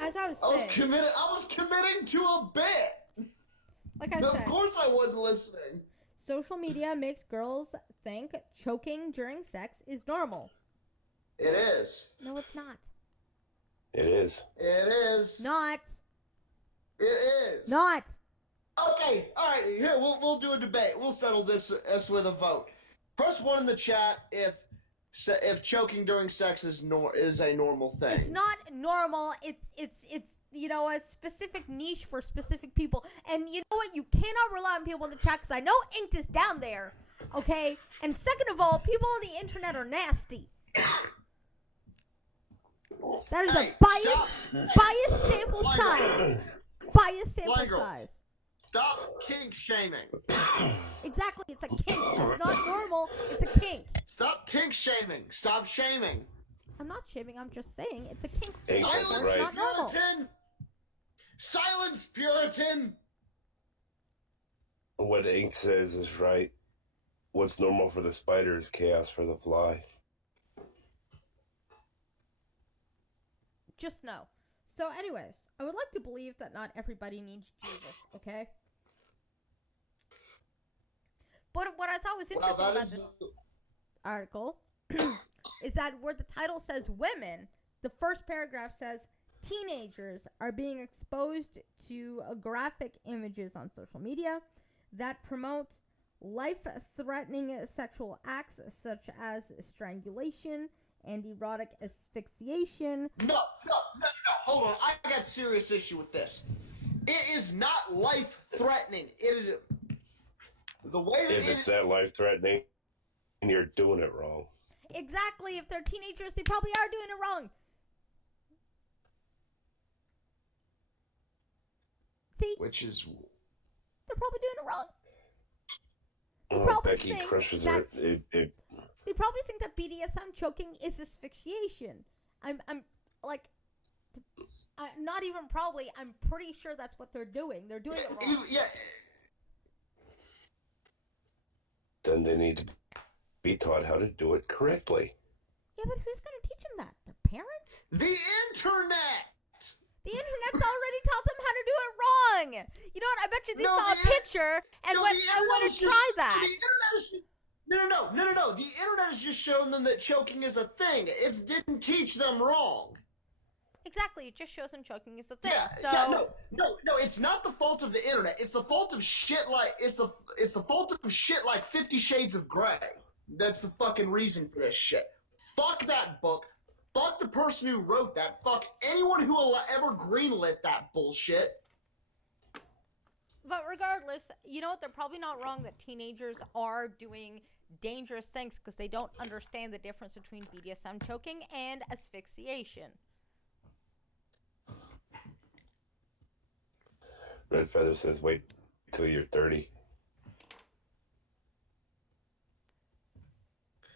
As I was saying, I was committing to a bit. Like I No, said, of course I wasn't listening. social media makes girls think choking during sex is normal. It is. No, it's not. It is. It is. Not. It is. Not. Okay, all right. Here, we'll do a debate. We'll settle this with a vote. Press 1 in the chat if choking during sex is a normal thing. It's not normal. It's a specific niche for specific people. And you know what? You cannot rely on people in the chat because I know Inked is down there. Okay? And second of all, people on the internet are nasty. That is a biased sample size. Biased sample size. Stop kink shaming. Exactly. It's a kink. It's not normal. It's a kink. Stop kink shaming. Stop shaming. I'm not shaming. I'm just saying it's a kink. Silence, right. It's not normal. Puritan. Silence, Puritan. What Ink says is right. What's normal for the spider is chaos for the fly. Just no. So anyways, I would like to believe that not everybody needs Jesus, okay? But what I thought was interesting about this article is that where the title says women, the first paragraph says teenagers are being exposed to graphic images on social media that promote life-threatening sexual acts such as strangulation and erotic asphyxiation. No. Hold on. I got serious issue with this. It is not life-threatening. It is the way that If it's that life-threatening, you're doing it wrong. Exactly. If they're teenagers, they probably are doing it wrong. See? Which is... They're probably doing it wrong. Becky crushes her. They probably think that BDSM choking is asphyxiation. I'm not even probably. I'm pretty sure that's what they're doing. They're doing it wrong. Yeah. Then they need to be taught how to do it correctly. Yeah, but who's going to teach them that? Their parents? The internet! The internet's already taught them how to do it wrong! You know what? I bet you they saw a picture and went, I want to try that. No. The internet is just showing them that choking is a thing. It didn't teach them wrong. Exactly. It just shows them choking is a thing. No. It's not the fault of the internet. It's the fault of shit like it's the fault of shit like 50 Shades of Grey. That's the fucking reason for this shit. Fuck that book. Fuck the person who wrote that. Fuck anyone who will ever greenlit that bullshit. But regardless, you know what? They're probably not wrong that teenagers are doing dangerous things because they don't understand the difference between BDSM choking and asphyxiation. Red Feather says, wait till you're 30.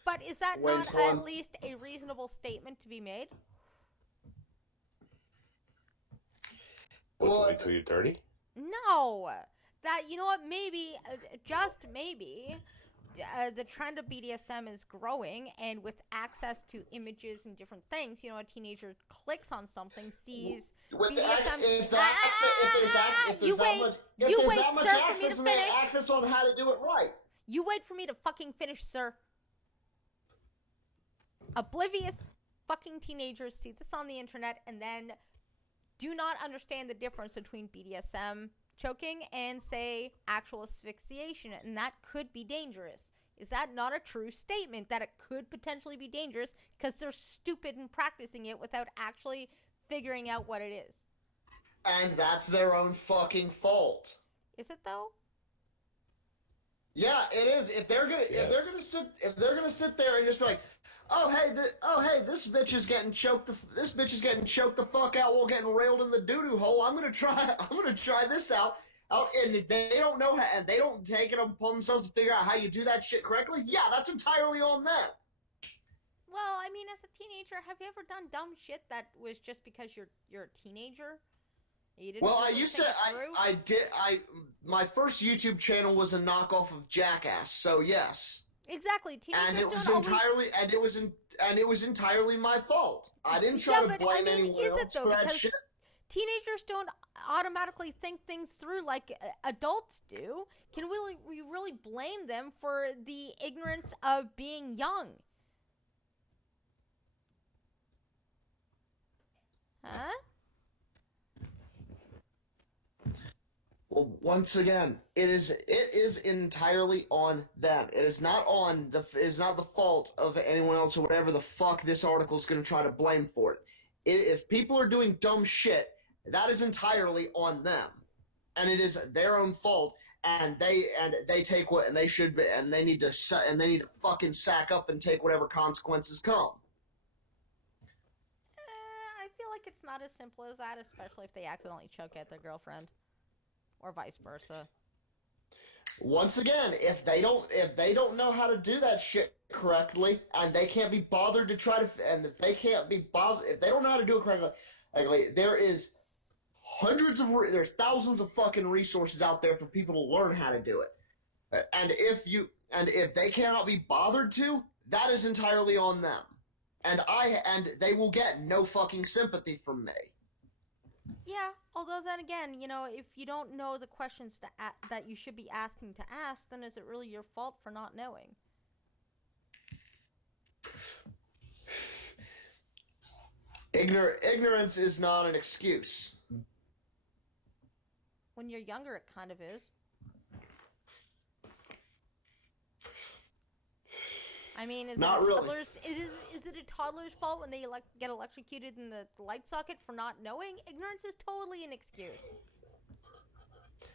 But is that not at least a reasonable statement to be made? have to wait till you're 30? No, that you know what? Maybe, just maybe, the trend of BDSM is growing, and with access to images and different things, you know, a teenager clicks on something, sees With BDSM. if there's You wait, that much sir, for me access to and they finish. have access on how to do it right. You wait for me to fucking finish, sir. Oblivious fucking teenagers see this on the internet and then do not understand the difference between BDSM choking and, say, actual asphyxiation, and that could be dangerous. Is that not a true statement that it could potentially be dangerous because they're stupid in practicing it without actually figuring out what it is? And that's their own fucking fault. Is it though? Yeah, it is. If they're gonna sit there and just be like, this bitch is getting choked. This bitch is getting choked the fuck out while getting railed in the doo doo hole. I'm gonna try this out. And if they don't know how, and they don't take it upon themselves to figure out how you do that shit correctly, yeah, that's entirely on them. Well, I mean, as a teenager, have you ever done dumb shit that was just because you're a teenager? You didn't Well, really I used think to. it through? My first YouTube channel was a knockoff of Jackass. So yes. Exactly. Teenagers And it was don't always... it was entirely my fault. I didn't try to blame anyone else for that shit. Teenagers don't automatically think things through like adults do. Can we really blame them for the ignorance of being young? Huh? Well, once again, it is entirely on them. It is not the fault of anyone else or whatever the fuck this article is going to try to blame for it. If people are doing dumb shit, that is entirely on them, and it is their own fault. And they take what, and they should be, and they need to fucking sack up and take whatever consequences come. I feel like it's not as simple as that, especially if they accidentally choke at their girlfriend. Or vice versa. Once again, if they don't know how to do that shit correctly, and they can't be bothered to try to, and if they don't know how to do it correctly, there's thousands of fucking resources out there for people to learn how to do it. And if they cannot be bothered to, that is entirely on them. And they will get no fucking sympathy from me. Yeah, although then again, you know, if you don't know the questions that you should be asking to ask, then is it really your fault for not knowing? Ignorance is not an excuse. When you're younger, it kind of is. I mean, is it a toddler's fault when they get electrocuted in the light socket for not knowing? Ignorance is totally an excuse.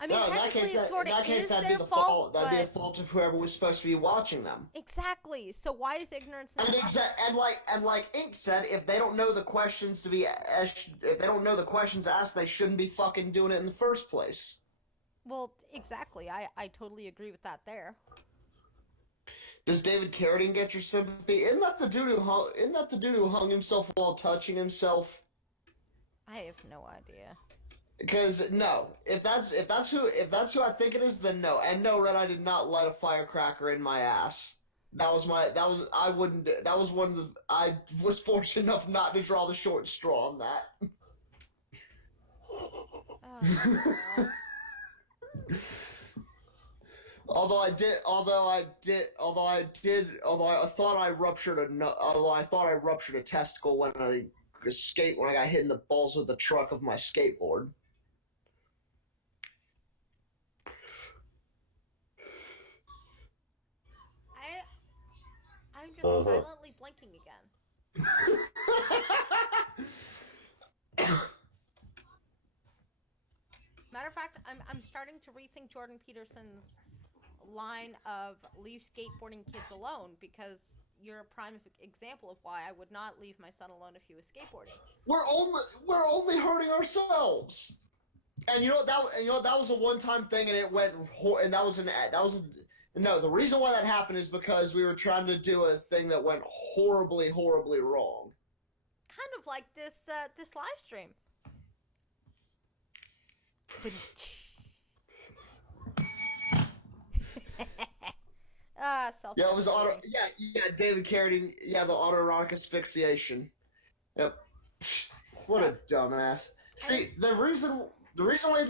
I mean, technically, it sort of is their fault. That'd be the fault of whoever was supposed to be watching them. Exactly. So why is ignorance not? And like Ink said, if they don't know the questions asked, they shouldn't be fucking doing it in the first place. Well, exactly. I totally agree with that there. Does David Carradine get your sympathy? Isn't that the dude who hung himself while touching himself? I have no idea. Because no, if that's who I think it is, then no. And no, Red, I did not light a firecracker in my ass. I was fortunate enough not to draw the short straw on that. Oh, Although I thought I ruptured a testicle when I got hit in the balls with the truck of my skateboard. I'm just silently blinking again. Matter of fact, I'm starting to rethink Jordan Peterson's line of leave skateboarding kids alone, because you're a prime example of why I would not leave my son alone if he was skateboarding. We're only hurting ourselves. And you know what that was a one-time thing, and it went the reason why that happened is because we were trying to do a thing that went horribly, horribly wrong. Kind of like this live stream. Self. Yeah, it was auto. Yeah, David Carradine. Yeah, the autoerotic asphyxiation. Yep. What a dumbass. See, the reason why,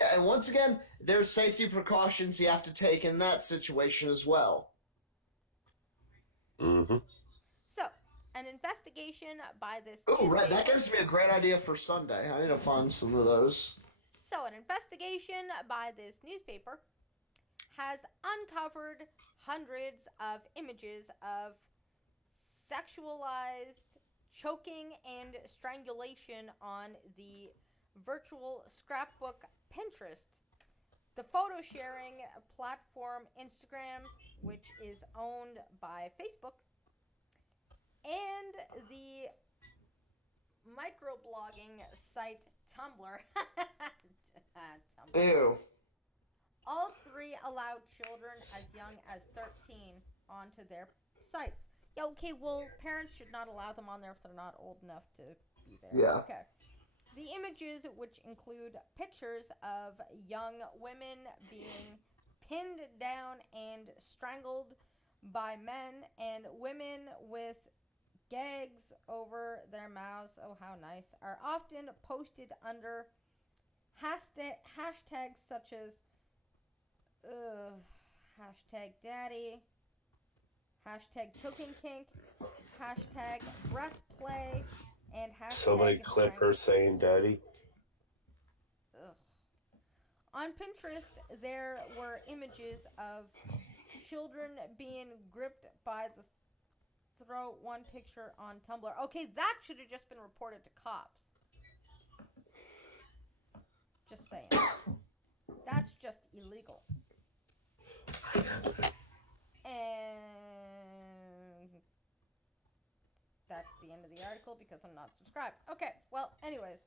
yeah, and once again, there's safety precautions you have to take in that situation as well. Mm-hmm. So, an investigation by this. Oh, right, that newspaper- gives me a great idea for Sunday. I need to find some of those. So, an investigation by this newspaper has uncovered hundreds of images of sexualized choking and strangulation on the virtual scrapbook Pinterest, the photo sharing platform Instagram, which is owned by Facebook, and the microblogging site Tumblr. Tumblr. Ew. All three allowed children as young as 13 onto their sites. Yeah, okay, well, parents should not allow them on there if they're not old enough to be there. Yeah. Okay. The images, which include pictures of young women being pinned down and strangled by men, and women with gags over their mouths, oh how nice, are often posted under hashtags such as hashtag daddy, hashtag choking kink, hashtag breath play, and hashtag Somebody clip her saying daddy. Ugh. On Pinterest, there were images of children being gripped by the throat. One picture on Tumblr. Okay, that should have just been reported to cops. Just saying. That's just illegal. And that's the end of the article because I'm not subscribed. Okay, well, anyways.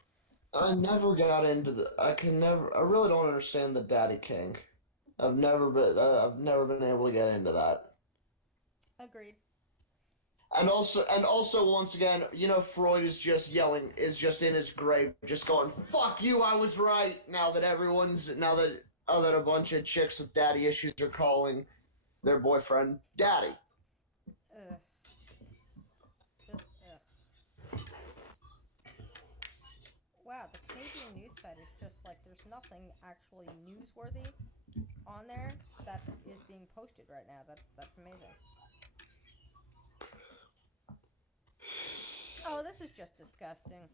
I never got into the. I really don't understand the daddy kink. I've never been able to get into that. Agreed. And also, once again, Freud is just in his grave, just going, "Fuck you, I was right." Now that a bunch of chicks with daddy issues are calling their boyfriend daddy. Ugh. Just ugh. Wow, the Canadian news site is just like there's nothing actually newsworthy on there that is being posted right now. That's amazing. Oh, this is just disgusting.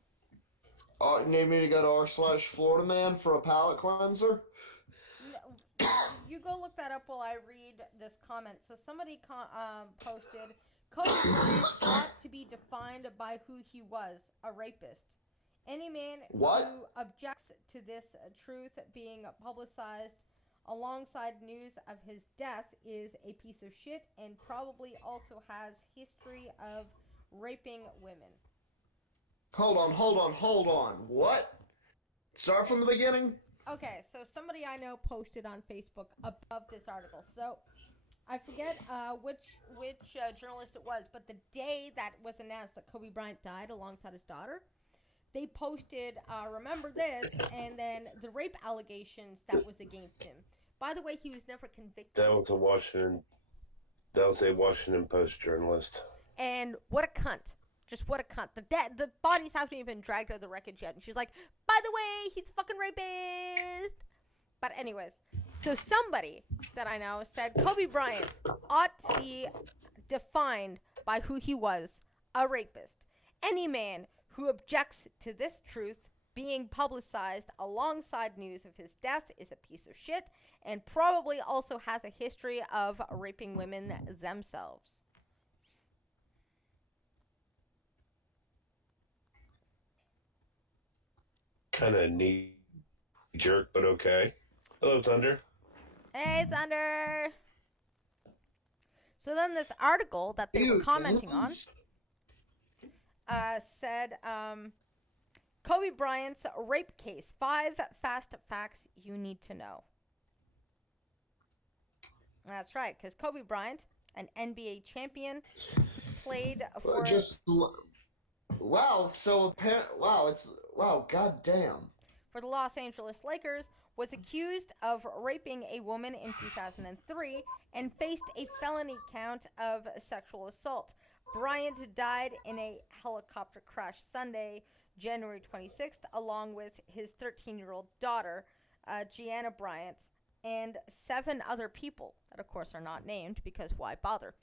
Oh, you need me to go to r/Florida Man for a palate cleanser? No, you go look that up while I read this comment. So somebody posted, Kobe Bryant ought to be defined by who he was, a rapist. Any man who objects to this truth being publicized alongside news of his death is a piece of shit and probably also has history of raping women. Hold on. What? Start from the beginning? Okay, so somebody I know posted on Facebook above this article. So I forget which journalist it was, but the day that was announced that Kobe Bryant died alongside his daughter, they posted, remember this, and then the rape allegations that was against him. By the way, he was never convicted. That was a Washington Post journalist. And what a cunt. Just what a cunt. The bodies haven't even been dragged out of the wreckage yet. And she's like, by the way, he's a fucking rapist. But anyways, so somebody that I know said Kobe Bryant ought to be defined by who he was, a rapist. Any man who objects to this truth being publicized alongside news of his death is a piece of shit and probably also has a history of raping women themselves. Kind of knee jerk, but okay. Hello, Thunder. Hey, Thunder. So then this article that they were commenting on said, Kobe Bryant's rape case, 5 fast facts you need to know. That's right, because Kobe Bryant, an NBA champion, played for... Wow, so apparently, wow, goddamn. for the Los Angeles Lakers, was accused of raping a woman in 2003 and faced a felony count of sexual assault. Bryant died in a helicopter crash Sunday, January 26th, along with his 13-year-old daughter, Gianna Bryant, and 7 other people that, of course, are not named because why bother?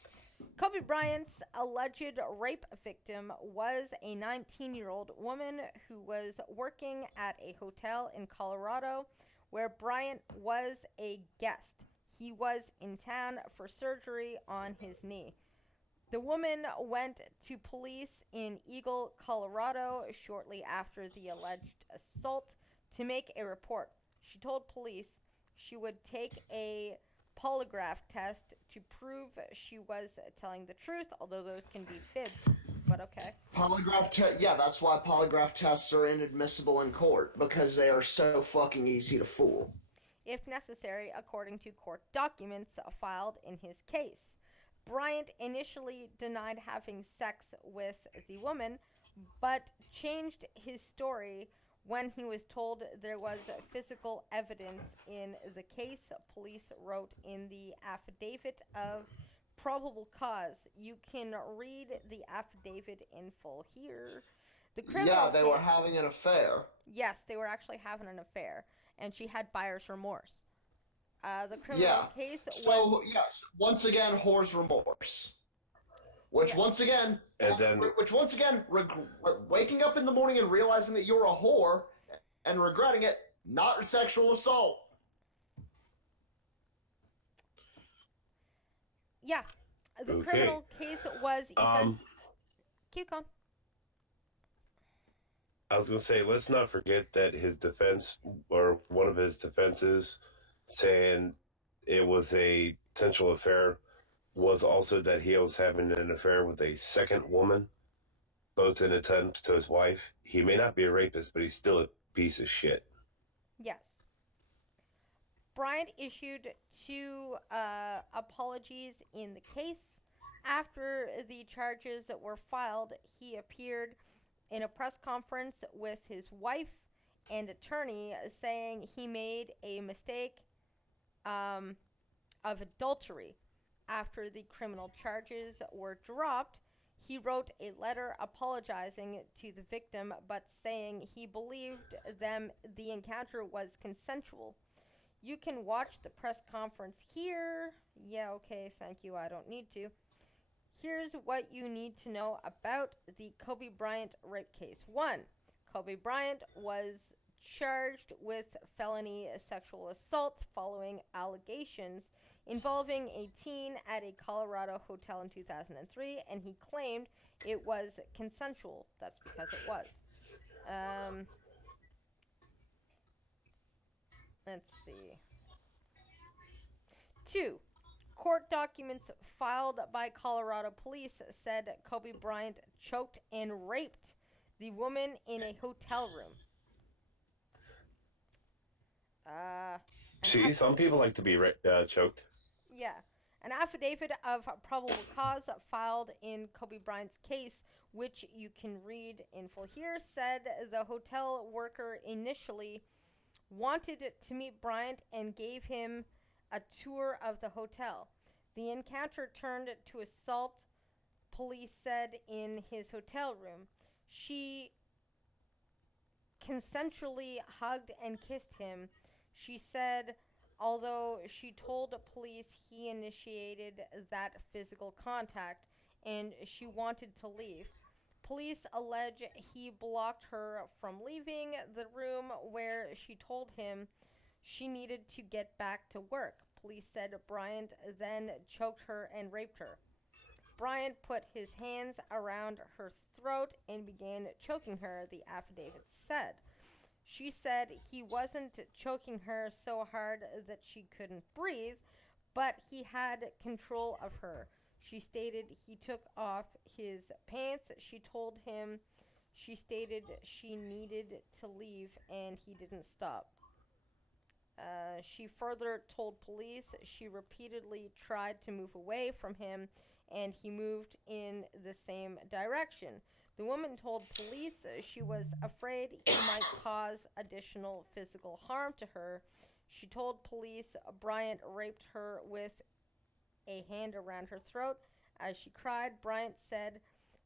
Kobe Bryant's alleged rape victim was a 19-year-old woman who was working at a hotel in Colorado where Bryant was a guest. He was in town for surgery on his knee. The woman went to police in Eagle, Colorado, shortly after the alleged assault to make a report. She told police she would take a polygraph test to prove she was telling the truth, although those can be fibbed. But okay. Yeah, that's why polygraph tests are inadmissible in court, because they are so fucking easy to fool. If necessary, according to court documents filed in his case. Bryant initially denied having sex with the woman, but changed his story when he was told there was physical evidence in the case. Police wrote in the affidavit of probable cause. You can read the affidavit in full here. Yeah, they were having an affair. Yes, they were actually having an affair, and she had buyer's remorse. The criminal case was... So, yes, once again, whore's remorse. Which, once again, waking up in the morning and realizing that you're a whore and regretting it, not sexual assault. Yeah, the criminal case was... Keep going. I was going to say, let's not forget that his defense, or one of his defenses, saying it was a sensual affair, was also that he was having an affair with a second woman, both in attempts to his wife. He may not be a rapist, but he's still a piece of shit. Yes. Bryant issued 2 apologies in the case. After the charges were filed, he appeared in a press conference with his wife and attorney saying he made a mistake of adultery. After the criminal charges were dropped, he wrote a letter apologizing to the victim, but saying he believed the encounter was consensual. You can watch the press conference here. Yeah, okay, thank you, I don't need to. Here's what you need to know about the Kobe Bryant rape case. 1. Kobe Bryant was charged with felony sexual assault following allegations involving a teen at a Colorado hotel in 2003, and he claimed it was consensual. That's because it was. Let's see. 2. Court documents filed by Colorado police said Kobe Bryant choked and raped the woman in a hotel room. See, some people like to be choked. Yeah. An affidavit of probable cause filed in Kobe Bryant's case, which you can read in full here, said the hotel worker initially wanted to meet Bryant and gave him a tour of the hotel. The encounter turned to assault, police said, in his hotel room. She consensually hugged and kissed him. She said, although she told police he initiated that physical contact and she wanted to leave. Police allege he blocked her from leaving the room, where she told him she needed to get back to work. Police said Bryant then choked her and raped her. Bryant put his hands around her throat and began choking her, the affidavit said. She said he wasn't choking her so hard that she couldn't breathe, but he had control of her. She stated he took off his pants. She stated she needed to leave, and he didn't stop. She further told police she repeatedly tried to move away from him, and he moved in the same direction. The woman told police she was afraid he might cause additional physical harm to her. She told police Bryant raped her with a hand around her throat. As she cried, Bryant said,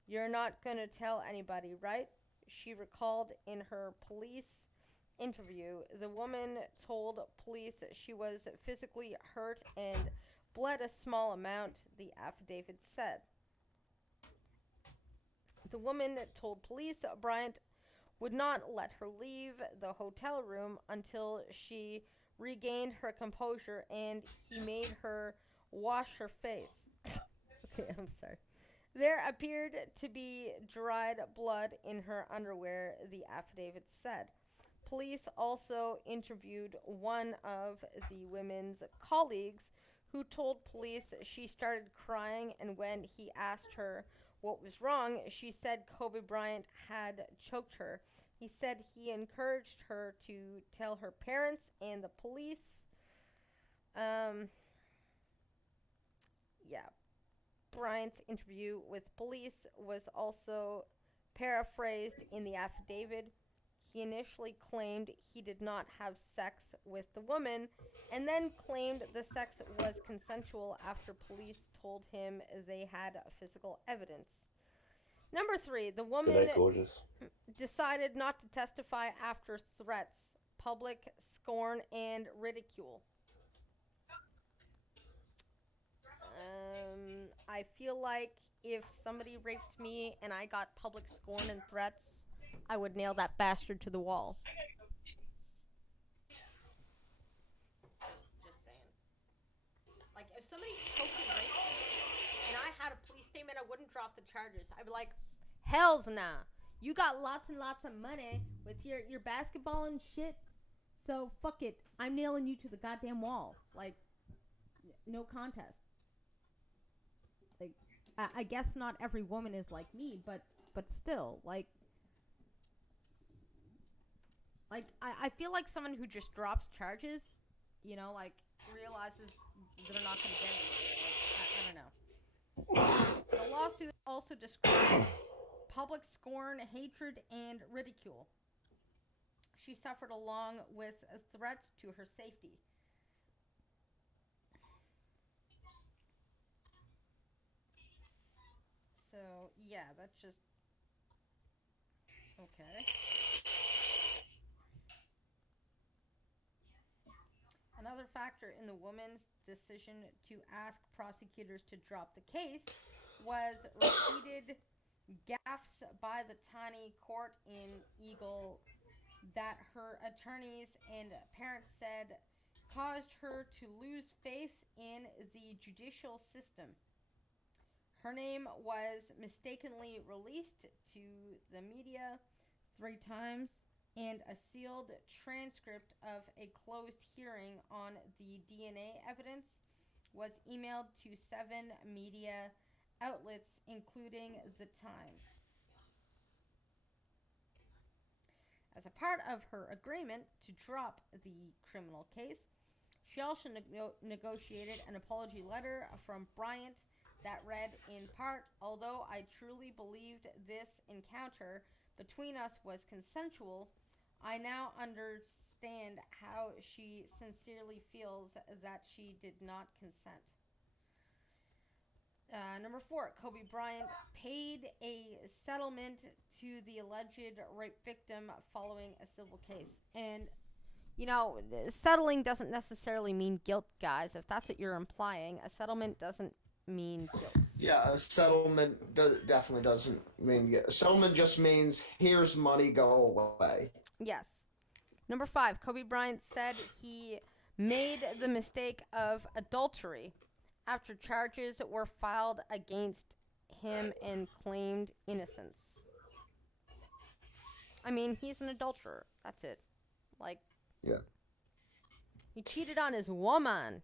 "You're not going to tell anybody, right?" She recalled in her police interview. The woman told police she was physically hurt and bled a small amount, the affidavit said. The woman told police Bryant would not let her leave the hotel room until she regained her composure and he made her wash her face. Okay, I'm sorry. There appeared to be dried blood in her underwear, the affidavit said. Police also interviewed one of the women's colleagues who told police she started crying, and when he asked her what was wrong, she said Kobe Bryant had choked her. He said he encouraged her to tell her parents and the police. Yeah. Bryant's interview with police was also paraphrased in the affidavit. He initially claimed he did not have sex with the woman and then claimed the sex was consensual after police told him they had physical evidence. Number 3, the woman decided not to testify after threats, public scorn, and ridicule. I feel like if somebody raped me and I got public scorn and threats, I would nail that bastard to the wall. Just saying. Like, if somebody totally raped me and I had a police statement, I wouldn't drop the charges. I'd be like, hells nah. You got lots and lots of money with your basketball and shit, so fuck it. I'm nailing you to the goddamn wall. Like, no contest. Like, I guess not every woman is like me, but still, like I feel like someone who just drops charges, you know, like realizes they're not going to get anywhere. Like, I don't know. The lawsuit also described public scorn, hatred, and ridicule. She suffered along with threats to her safety. So, yeah, that's just... Okay. Another factor in the woman's decision to ask prosecutors to drop the case was repeated gaffes by the tiny court in Eagle that her attorneys and parents said caused her to lose faith in the judicial system. Her name was mistakenly released to the media 3 times, and a sealed transcript of a closed hearing on the DNA evidence was emailed to 7 media outlets, including The Times. As a part of her agreement to drop the criminal case, she also negotiated an apology letter from Bryant that read, in part, "Although I truly believed this encounter between us was consensual, I now understand how she sincerely feels that she did not consent." Number 4, Kobe Bryant paid a settlement to the alleged rape victim following a civil case. And, you know, settling doesn't necessarily mean guilt, guys. If that's what you're implying, a settlement doesn't mean guilt. Yeah, a settlement definitely doesn't mean guilt. A settlement just means here's money, go away. Yes. Number 5, Kobe Bryant said he made the mistake of adultery after charges were filed against him and claimed innocence. I mean, he's an adulterer. That's it. Like, yeah, he cheated on his woman.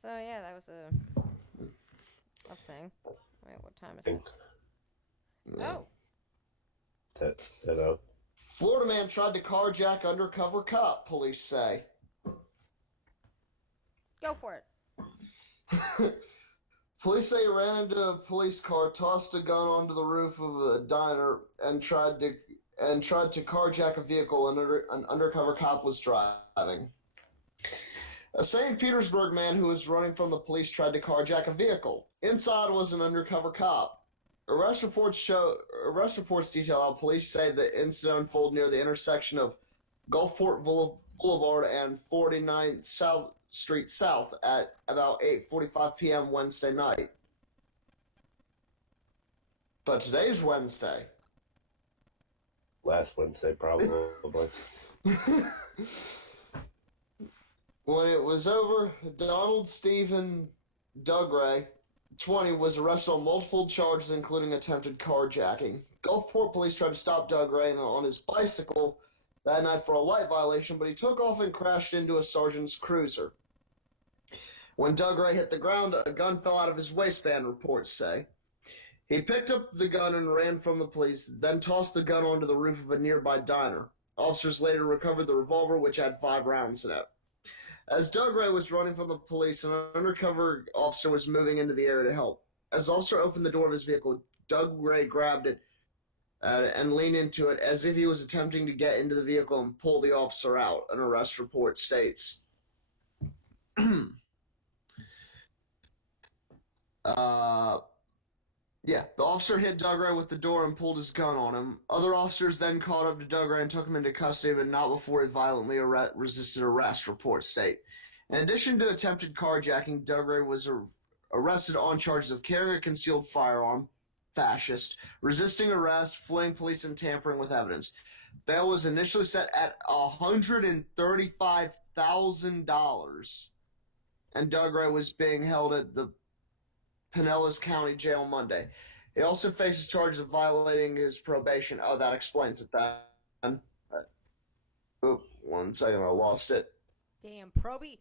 So yeah, that was a thing. Wait, what time is it? Oh. Hello. Florida man tried to carjack undercover cop, police say. Go for it. Police say he ran into a police car, tossed a gun onto the roof of a diner, and tried to carjack a vehicle an undercover cop was driving. A St. Petersburg man who was running from the police tried to carjack a vehicle. Inside was an undercover cop. Arrest reports detail how police say the incident unfolded near the intersection of Gulfport Boulevard and 49th South Street South at about 8:45 p.m. Wednesday night. But today's Wednesday. Last Wednesday, probably. When it was over, Donald Stephen Dugray, 20, was arrested on multiple charges, including attempted carjacking. Gulfport police tried to stop Dugray on his bicycle that night for a light violation, but he took off and crashed into a sergeant's cruiser. When Dugray hit the ground, a gun fell out of his waistband, reports say. He picked up the gun and ran from the police, then tossed the gun onto the roof of a nearby diner. Officers later recovered the revolver, which had 5 rounds in it. As Dugray was running from the police, an undercover officer was moving into the area to help. As the officer opened the door of his vehicle, Dugray grabbed it and leaned into it as if he was attempting to get into the vehicle and pull the officer out, an arrest report states. The officer hit Dugray with the door and pulled his gun on him. Other officers then caught up to Dugray and took him into custody, but not before he violently resisted arrest, reports state. In addition to attempted carjacking, Dugray was arrested on charges of carrying a concealed firearm, fascist, resisting arrest, fleeing police, and tampering with evidence. Bail was initially set at $135,000, and Dugray was being held at the Pinellas County Jail Monday. He also faces charges of violating his probation. Oh, that explains it then. Oh, 1 second, I lost it. Damn, Proby.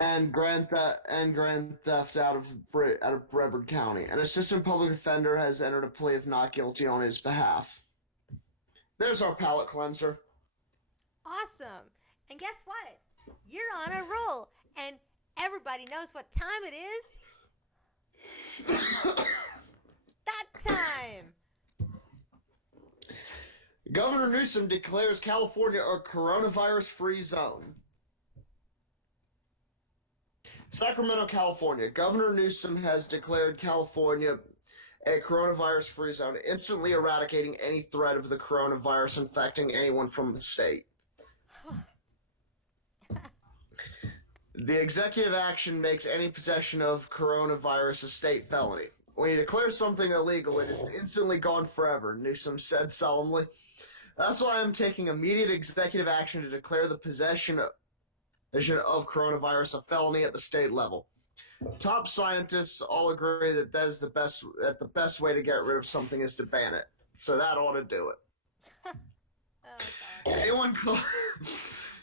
And grand theft out of Brevard County. An assistant public defender has entered a plea of not guilty on his behalf. There's our palate cleanser. Awesome. And guess what? You're on a roll. And everybody knows what time it is. That time. Governor Newsom declares California a coronavirus-free zone. Sacramento, California. Governor Newsom has declared California a coronavirus-free zone, instantly eradicating any threat of the coronavirus infecting anyone from the state. The executive action makes any possession of coronavirus a state felony. When you declare something illegal, it is instantly gone forever, Newsom said solemnly. That's why I'm taking immediate executive action to declare the possession of coronavirus a felony at the state level. Top scientists all agree that the best way to get rid of something is to ban it. So that ought to do it.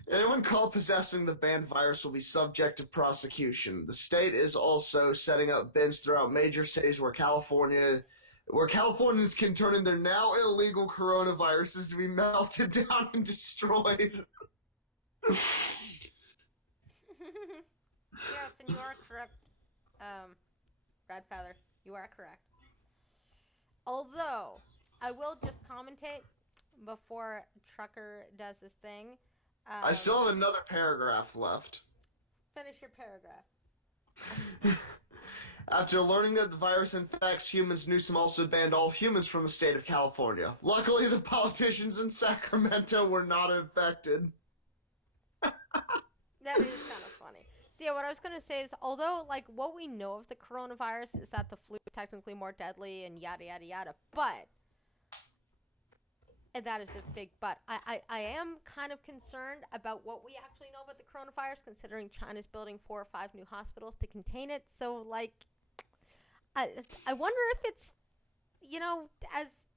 Anyone caught possessing the banned virus will be subject to prosecution. The state is also setting up bins throughout major cities where Californians can turn in their now illegal coronaviruses to be melted down and destroyed. Yes, and you are correct, Bradfather. You are correct. Although, I will just commentate before Trucker does his thing. I still have another paragraph left. Finish your paragraph. After learning that the virus infects humans, Newsom also banned all humans from the state of California. Luckily, the politicians in Sacramento were not infected. That is kind of funny. So yeah, what I was going to say is, although, like, what we know of the coronavirus is that the flu is technically more deadly and yada, yada, yada, but, and that is a big but, I am kind of concerned about what we actually know about the coronavirus, considering China's building 4 or 5 new hospitals to contain it. So, like, I wonder if it's, you know, as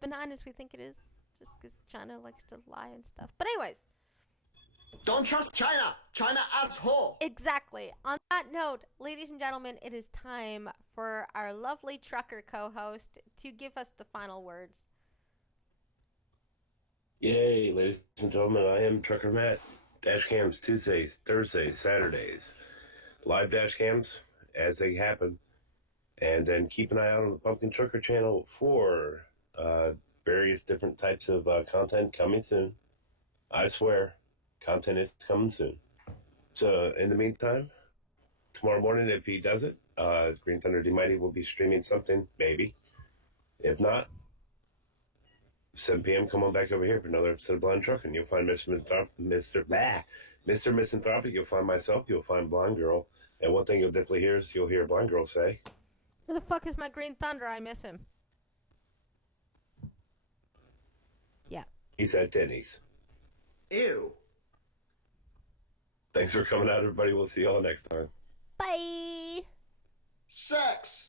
benign as we think it is, just because China likes to lie and stuff. But anyways. Don't trust China! China asshole! Exactly. On that note, ladies and gentlemen, it is time for our lovely trucker co-host to give us the final words. Yay, ladies and gentlemen, I am Trucker Matt. Dash cams Tuesdays, Thursdays, Saturdays. Live dash cams as they happen. And then keep an eye out on the Pumpkin Trucker channel for various different types of content coming soon. I swear, content is coming soon. So, in the meantime, tomorrow morning, if he does it, Green Thunder D Mighty will be streaming something, maybe. If not, 7 p.m., come on back over here for another episode of Blind Trucking. You'll find Mr. Misanthropic. You'll find myself. You'll find Blind Girl. And one thing you'll definitely hear is you'll hear Blind Girl say, Where the fuck is my Green Thunder? I miss him. Yeah. he's at Denny's. Ew. Thanks for coming out, everybody. We'll see y'all next time. Bye. Sex.